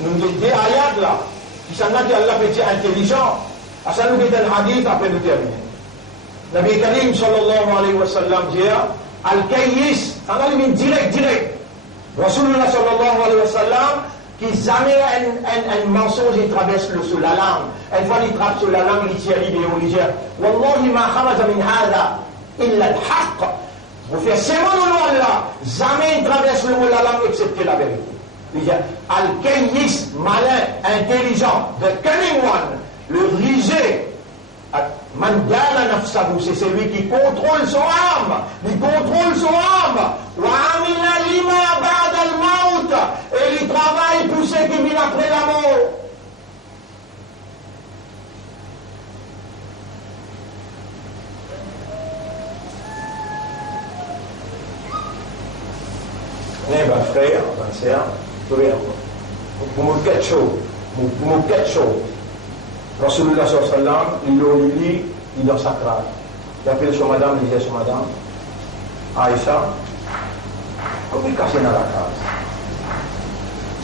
Nous avons des ayats là, qui sont là, qui Allah peut dire intelligent. À ça, nous avons un hadith après nous terminer. Nabi Karim sallallahu alayhi wa sallam dit Al-Kayyis, on a mis direct. Rasulullah sallallahu alayhi wa sallam, qui jamais un mensonge il traverse sous la langue. Une fois il traverse sur la langue, il tire l'idée, il dit Wallahi ma kharaja min hada illa al-haqq. Vous faites c'est mon là, jamais il traverse le mot la langue excepté la vérité. Il dit Al-Kayyis, malin, intelligent, the cunning one, le rusé. Mandana nafsahu, c'est celui qui contrôle son âme. Il contrôle son âme. Wa amila lima ba'da al-maut. Et il travaille pour ce qui vient après la mort. Ben frère, ben sœur, pour me quelque chose, Rasulullah sallallahu alayhi wa sallam, il est dans sa crâne. Il appelle son madame, il disait son madame, Aïcha, combien de casse est dans la case?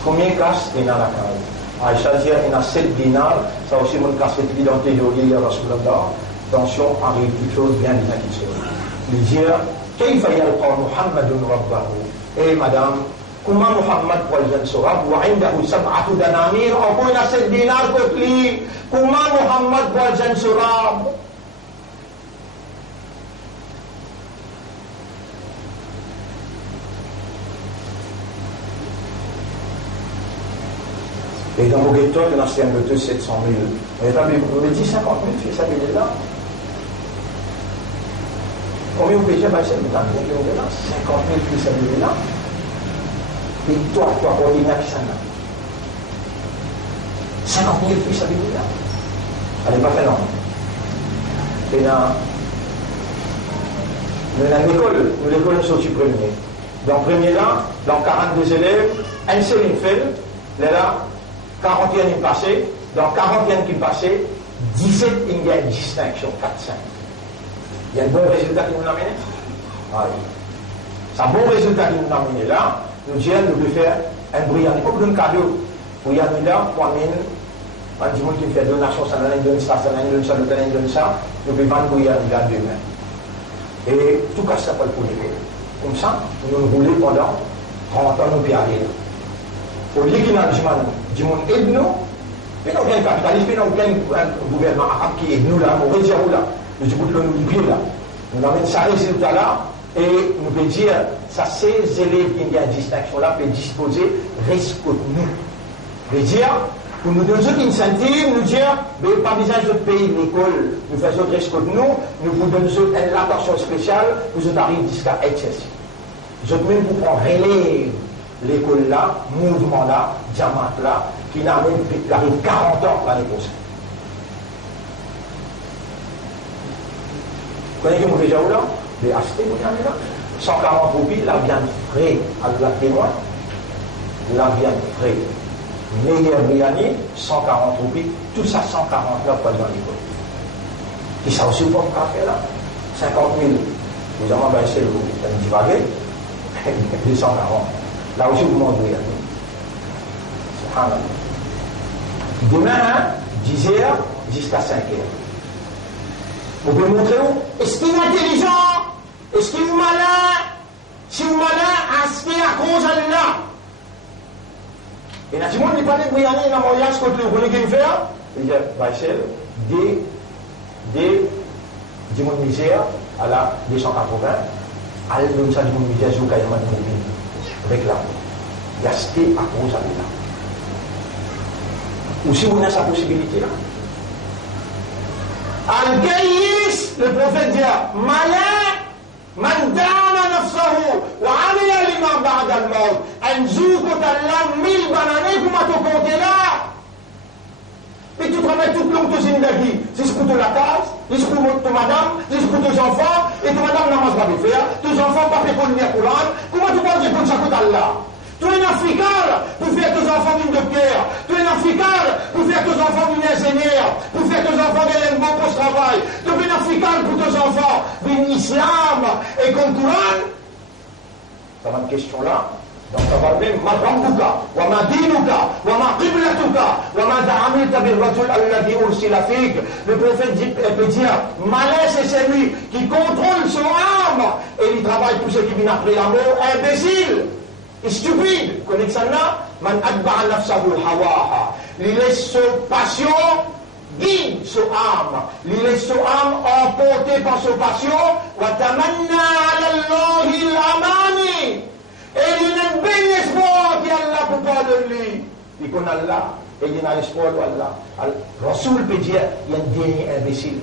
Combien de casse est dans la case? Aïcha dit, il y a 7 dinars, ça aussi, mon casse est dans théorie, Rasulullah. Attention, arrive quelque chose, bien dit quelque chose. Il dit, كيف يلقى محمد ربه؟ Eh madame, comment Muhammad pour le Sorab, ou عنده 7 دنانير, ou il a 7 dinars contre lui, comment Muhammad pour le Sorab? Et dans mon ghetto, il y a un ancien de 700 000. On me dit 50 000, fils, ça veut dire là. Combien vous payez par cette méthode? 50 000 plus ça veut dire là. Et toi, ordinaire qui s'en a. 50 000 plus ça veut dire là. Ça n'est pas fait non. Et dans l'école, nous sommes premier. Dans le premier là, dans 42 élèves, un seul il fait, là, 41 il passé, dans 41 qui passé, 17 il y a une distinction, 4-5. Il y a un bon résultat qui nous a amené. C'est un bon résultat qui nous a amené là. Nous disons, nous pouvons faire un brillant. Il faut que nous cadeau. Pour y aller là, pour amener, un petit monde qui fait donation, ça donne ça, ça donne ça, ça donne ça. Nous pouvons vendre pour y aller là demain. Et tout cas, ça pas pour l'école. Comme ça, nous nous roulons pendant 30 ans, nous pouvons aller là. Au lieu qu'il y a du monde aide nous, mais nous avons un capitaliste, mais nous avons un gouvernement arabe qui aide nous là, on va dire là. Nous disons que nous libérons là. Nous avons ce résultat là, et nous pouvons dire, ça ces élèves qui ont une distinction là, peuvent disposer, reste pour nous. Veut dire, pour nous donner une incentive, nous dire, mais pas besoin de payer l'école, nous faisons reste pour nous, nous vous donnons une attention spéciale, vous arrivez jusqu'à excessif. Je même vous prendre relève l'école là, mouvement là, diamant là, qui n'arrive 40 ans l'année prochaine. Vous connaissez mon déjà où là? J'ai acheté mon année là. 140 roupies, la viande frais à la témoin. La viande frais. Meilleur biryani, 140 roupies. Tout ça, 140 là pour aller dans l'école. Et ça aussi, pour le café là. 50 000. Vous avez baissé le divagué. Les 140. Là aussi, vous mangez biryani. Subhanallah. Demain, 10h jusqu'à 5h. Vous pouvez montrer où? Est-ce qu'il est intelligent? Est-ce qu'il est malin? Si vous êtes malin, aspect à cause de là. Et là, si vous ne parlez pas de Brianne, dans mon yage, contre le volet qu'il fait, il dit, Bachel, du monde Niger, à la 280, à l'aide de ça, du monde Niger, jusqu'à Yaman Mobile, avec la il y a aspect à cause de là. Ou si vous avez sa possibilité là. Al-Kayyis, le prophète dit, malin, man dana nafsahu, wa amila lima ba'da al-maut, anzouko tallah 1000 bananes, comment tu comptes là? Mais tu travailles tout le long de Zindagi, c'est pour la case, c'est pour ton madame, c'est pour tes enfants, et ton madame n'a pas de faire, tes enfants pas pour le Coran, comment tu penses que ça coûte Allah? Tu es un Africain pour faire tes enfants d'une docteur. Tu es un Africain pour faire tes enfants d'une ingénieur. Pour faire tes enfants d'un bon post-travail. Tu es un Africain pour tes enfants d'un islam et comme Coran. Ça va une question là. Donc ça va même ma rabbuka, wa ma dinuka, wa ma qiblatuka, wa ma ta'amilta bil rajul alladhi ursila fik. Le prophète peut dire, malin c'est celui qui contrôle son âme et il travaille pour ce qui vient après la mort, imbécile. Stupide, connaissez ça là? Man adba'a nafsahu hawaha. Il laisse son passion guide son âme. Il laisse son âme emportée par son passion. وَتَمَنَّى عَلَى اللَّهِ الْأَمَانِ. Et il a un bel espoir qui Allah pour parler de lui. Il connaît Allah et il a l'espoir d'Allah. Rasoul peut dire, il y a un dernier imbécile.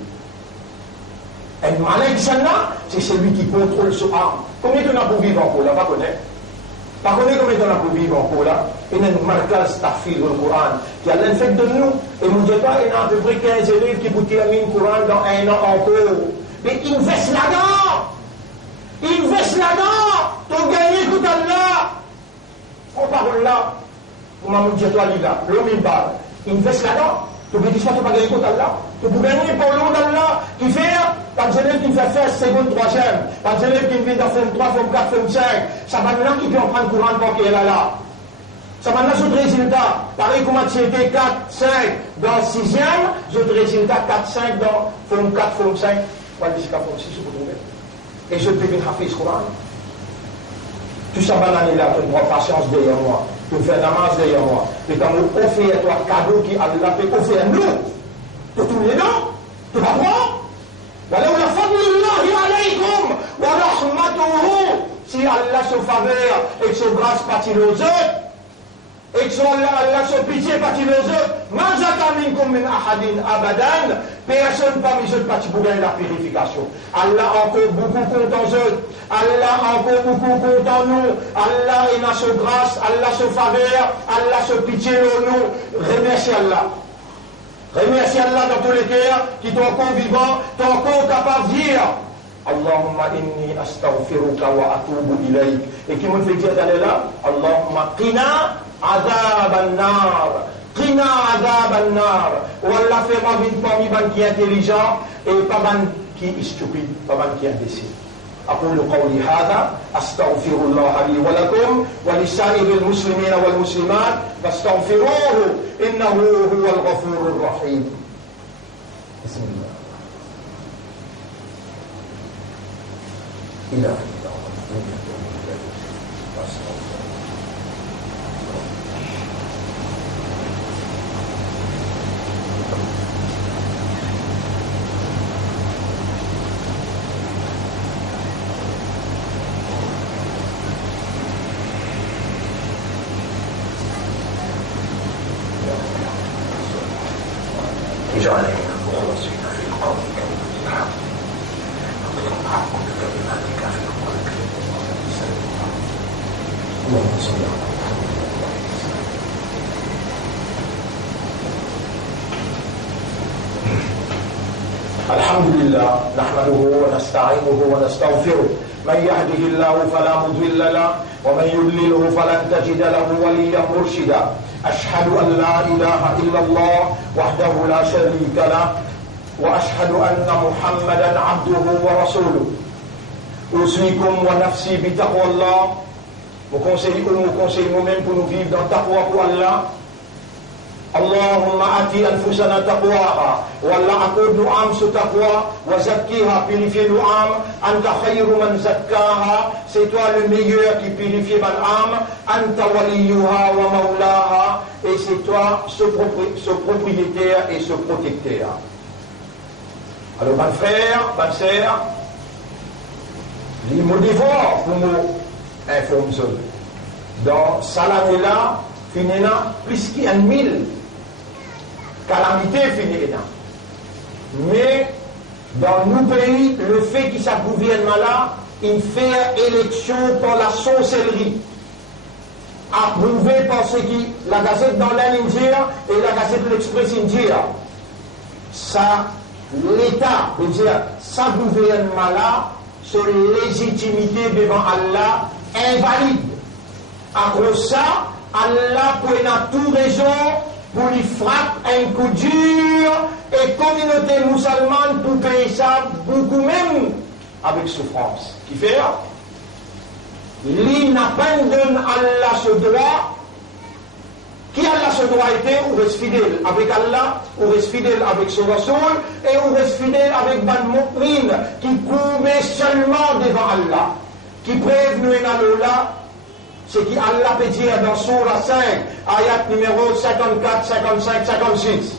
Un malin c'est celui qui contrôle son âme. Combien on a pour vivre encore là? Pas connaître. Pas connaître combien on a pour vivre encore là? Il y a une marquage tafil dans le Coran qui a l'effet de nous. Et nous ne disons pas, il y a à peu près 15 élèves qui vous terminent le Coran dans un an encore. Mais investe là-dedans! Investe là-dedans! Pour gagner tout Allah! On parle là. Pour m'a dit toi là, l'homme il parle. Investe là-dedans. Tu peux dire que tu vas gagner tout Allah. Tu peux gagner pour l'homme d'Allah qui fait, par exemple, qui fait faire seconde, troisième. Par exemple, qui vient dans forme 3, forme 4, forme 5. Ça va là qui peut en prendre courant pour qu'il est là. Ça va là, autre résultat. Pareil comme tu étais 4, 5 dans 6e, autre résultat 4, 5 dans forme 4, forme 5. Voilà, jusqu'à forme 6, vous trouvez. Et je peux venir hafiz Coran. Tout ça va l'année là, tu prends patience derrière moi. Tu fais namaz derrière moi. Et quand nous offrons toi cadeau qui Allah peut offrir nous, tu tournes les dents, tu vas prendre. Voilà, la fadlillahi alaykum wa rahmatuhu. Si Allah se faveur et que son grâce partit aux autres, et que son Allah se pitié partit aux autres, ma zaka minkum min ahadin abadan, personne parmi eux partit pour gagner la purification. Allah encore beaucoup compte en eux. Allah encore beaucoup compte en nous. Allah est dans sa grâce, Allah se faveur, Allah se pitié en nous. Remercie Allah. Remercie Allah dans tous les cas qui sont encore vivants, qui sont encore capables de dire Allahumma inni astaghfiruka wa atubu ilayk. Et qui me fait dire d'aller là Allahumma qina azab an-nar. Qina azab an-nar. Ou Allah fait ma vie parmi les qui est intelligent et pas qui est stupide, pas qui est imbécile. أقول قولي هذا أستغفر الله لي ولكم ولسائر المسلمين والمسلمات فاستغفروه إنه هو الغفور الرحيم. بسم الله. إله إلا اجعلنا مخلصين في قولك والحق نطلق حق بكلماتك في قولك اللهم صل على محمد. الحمد لله نحمده ونستعينه ونستغفره. من يهده الله فلا مضل له ومن يضلله فلن تجد له وليا مرشدا. أشهد أن لا إله إلا الله وحده لا شريك له وأشهد أن محمدا عبده ورسوله. أوصيكم ونفسي بتقوى الله. Vous conseillez nous-mêmes pour nous vivre dans taqwa pour Allah. Allahumma ati anfusana taqwaha. Wallah accorde nous âme ce taqwa. Wa zakkiha, purifie nous âme. Anta khayru man zakkaha. C'est toi le meilleur qui purifie mon âme. Anta waliyuha wa maulaha. Et c'est toi ce propriétaire et ce protecteur. Alors, mon frère, ma sœur, il me dévore pour nous informer. Dans Salamela, finina, plus qu'il y a 1000 calamités finina. Mais dans nos pays, le fait qu'il ça gouvernement là, il fait élection pour la sorcellerie. Approuvé par ce qui, la Gazette dans l'India et la Gazette de l'Express India. Ça, l'État, veut dire, sa gouvernement là, sur légitimité devant Allah, invalide. À cause ça, Allah prend tout raison pour lui frapper un coup dur et communauté musulmane pour payer ça beaucoup même avec souffrance. Qui fait il n'a pas donné Allah ce droit. Qui Allah ce droit était ou reste fidèle avec Allah, ou reste fidèle avec son Rasoul, et ou reste fidèle avec Ban Mu'min qui courbait seulement devant Allah, qui prévenait là. Ce qui Allah peut dire dans Surah 5, ayat numéro 54, 55, 56.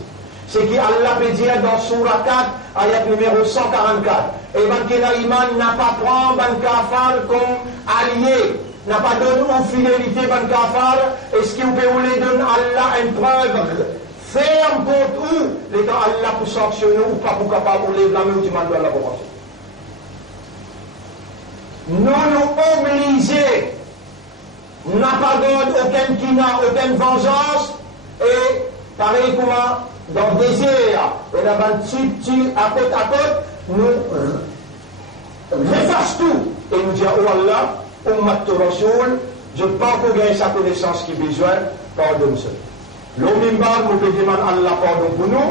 C'est qu'Allah peut dire dans Surah 4, ayat numéro 144, et ben que l'Iman n'a pas pris ban kafar comme allié, n'a pas donné une fidélité ban kafar, est-ce qu'il peut vous donner Allah une preuve ferme contre eux, les temps Allah pour sanctionner ou pas pour capable de blâmer ou demander à la volonté. Nous nous obliger, n'a pas donné aucun kina, aucune vengeance, et pareil comme dans le désert, et là-bas, à côte, nous refasse tout, et nous disons, oh Allah, Ummat Rasoul, je pense qu'on gagne sa connaissance qui a besoin, pardonne-se. L'homme nous peut demander Allah pardon pour nous.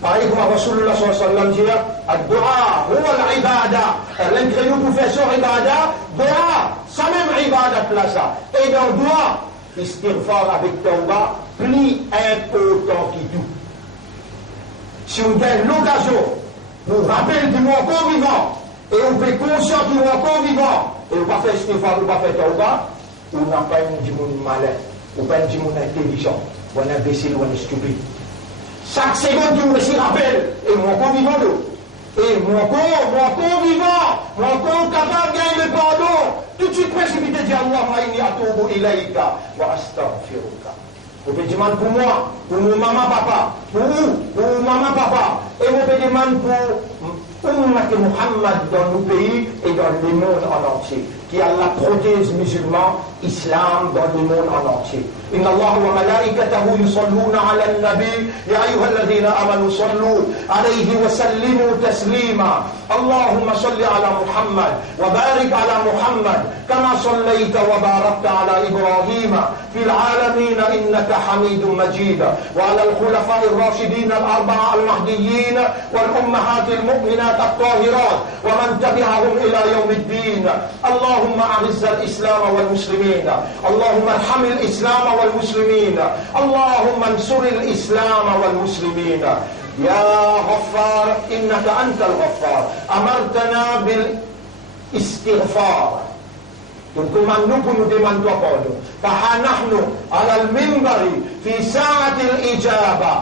Pareil comme Rasulullah sallallahu alayhi wa sallam dit, Ad-Dua, huwa al-Ibada. L'un nous faire son Ibada, Dua, ça même Ibada place. Et dans le Dua, istighfar avec Tawba, plus important qui tout. Si on gagne l'occasion, nous rappelle du mot encore vivant, et on fait conscient du mot encore vivant, et on va faire istighfar, on va faire Tawba, on n'a pas une dimoune malin, on n'a pas une dimoune intelligent. Ou un imbécile ou un stupide. Chaque seconde, tu me s'y rappelle. Et moi encore vivant d'eau. Et moi encore vivant. Moi encore capable de gagner le pardon. Tout de suite précipité, dit Allahumma inni atubu ilayka wa astaghfiruka. Vous pouvez demander pour moi, pour mon maman, papa. Pour vous, pour maman, papa. Et vous pouvez demander pour Ummat Muhammad dans nos pays et dans le monde en entier. Qui Allah protège les musulmans, islam dans le monde en entier. إن الله وملائكته يصلون على النبي يا أيها الذين آمنوا صلوا عليه وسلموا تسليما اللهم صل على محمد وبارك على محمد كما صليت وباركت على إبراهيم في العالمين إنك حميد مجيد وعلى الخلفاء الراشدين الأربعة المهديين والأمهات المؤمنات الطاهرات ومن تبعهم إلى يوم الدين اللهم أعز الإسلام والمسلمين اللهم ارحم الإسلام والمسلمين اللهم انصر الإسلام والمسلمين يا غفار إنك أنت الغفار أمرتنا بالاستغفار nous demandons pardon فنحن على المنبر في ساعة الإجابة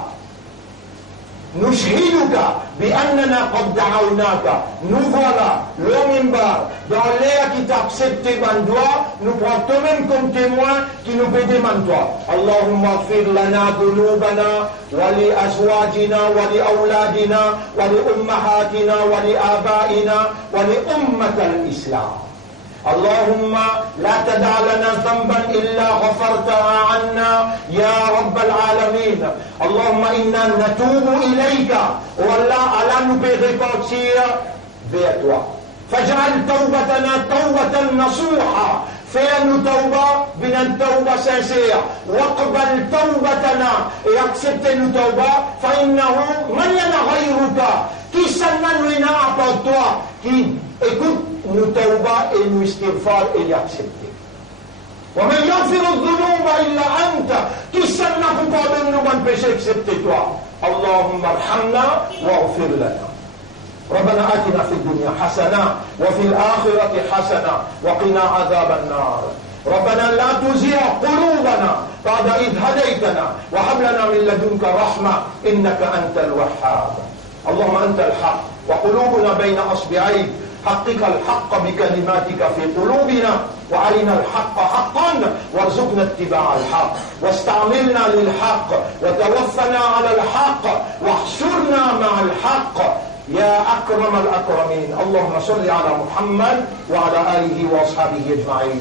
نشهدك بأننا قد دعوناك nous voilà le minbar dans l'air qui t'accepte من toi nous prenons toi-même comme témoin qui nous peut demander toi اللهم اغفر لنا ذنوبنا ولأزواجنا ولأولادنا ولأمهاتنا ولآبائنا ولأمة الإسلام اللهم لا تدع لنا ذنبا إلا غفرتها عنا يا رب العالمين اللهم إنا نتوب إليك والله على نبغيك vers toi فاجعل توبتنا توبة نصوحة فعل توبة بنا توبة sincère واقبل توبتنا et accepte nous توبة فإنه من ينا غيرك qui s'en nous à part toi qui écoute nous tawba et nous istighfar et l'accepter. ومن يغفر الذنوب إلا أنت qui s'en n'a pas pardonné nos péchés excepté toi. اللهم ارحمنا واغفر لنا. ربنا آتنا في الدنيا حسنة وفي الآخرة حسنة وقنا عذاب النار. ربنا لا تزغ قلوبنا بعد إذ هديتنا وهب لنا من لدنك رحمة إنك أنت الوهاب. اللهم أنت الحق وقلوبنا بين أصبعيك حقق الحق بكلماتك في قلوبنا وأرنا الحق حقا وارزقنا اتباع الحق واستعملنا للحق وتوفنا على الحق واحشرنا مع الحق يا أكرم الأكرمين. اللهم صل على محمد وعلى آله وأصحابه أجمعين.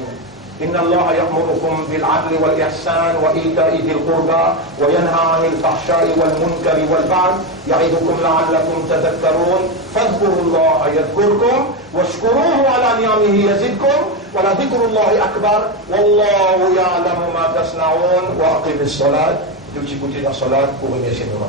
إن الله يأمركم بالعدل والإحسان وإيتاء ذي القربى وينهى عن الفحشاء والمنكر والبغي يعظكم لعلكم تذكرون فاذكروا الله يذكركم واشكروه على نعمه يزدكم ولذكر الله أكبر والله يعلم ما تصنعون وأقم الصلاة. Nous écoutons la salat pour remercier nos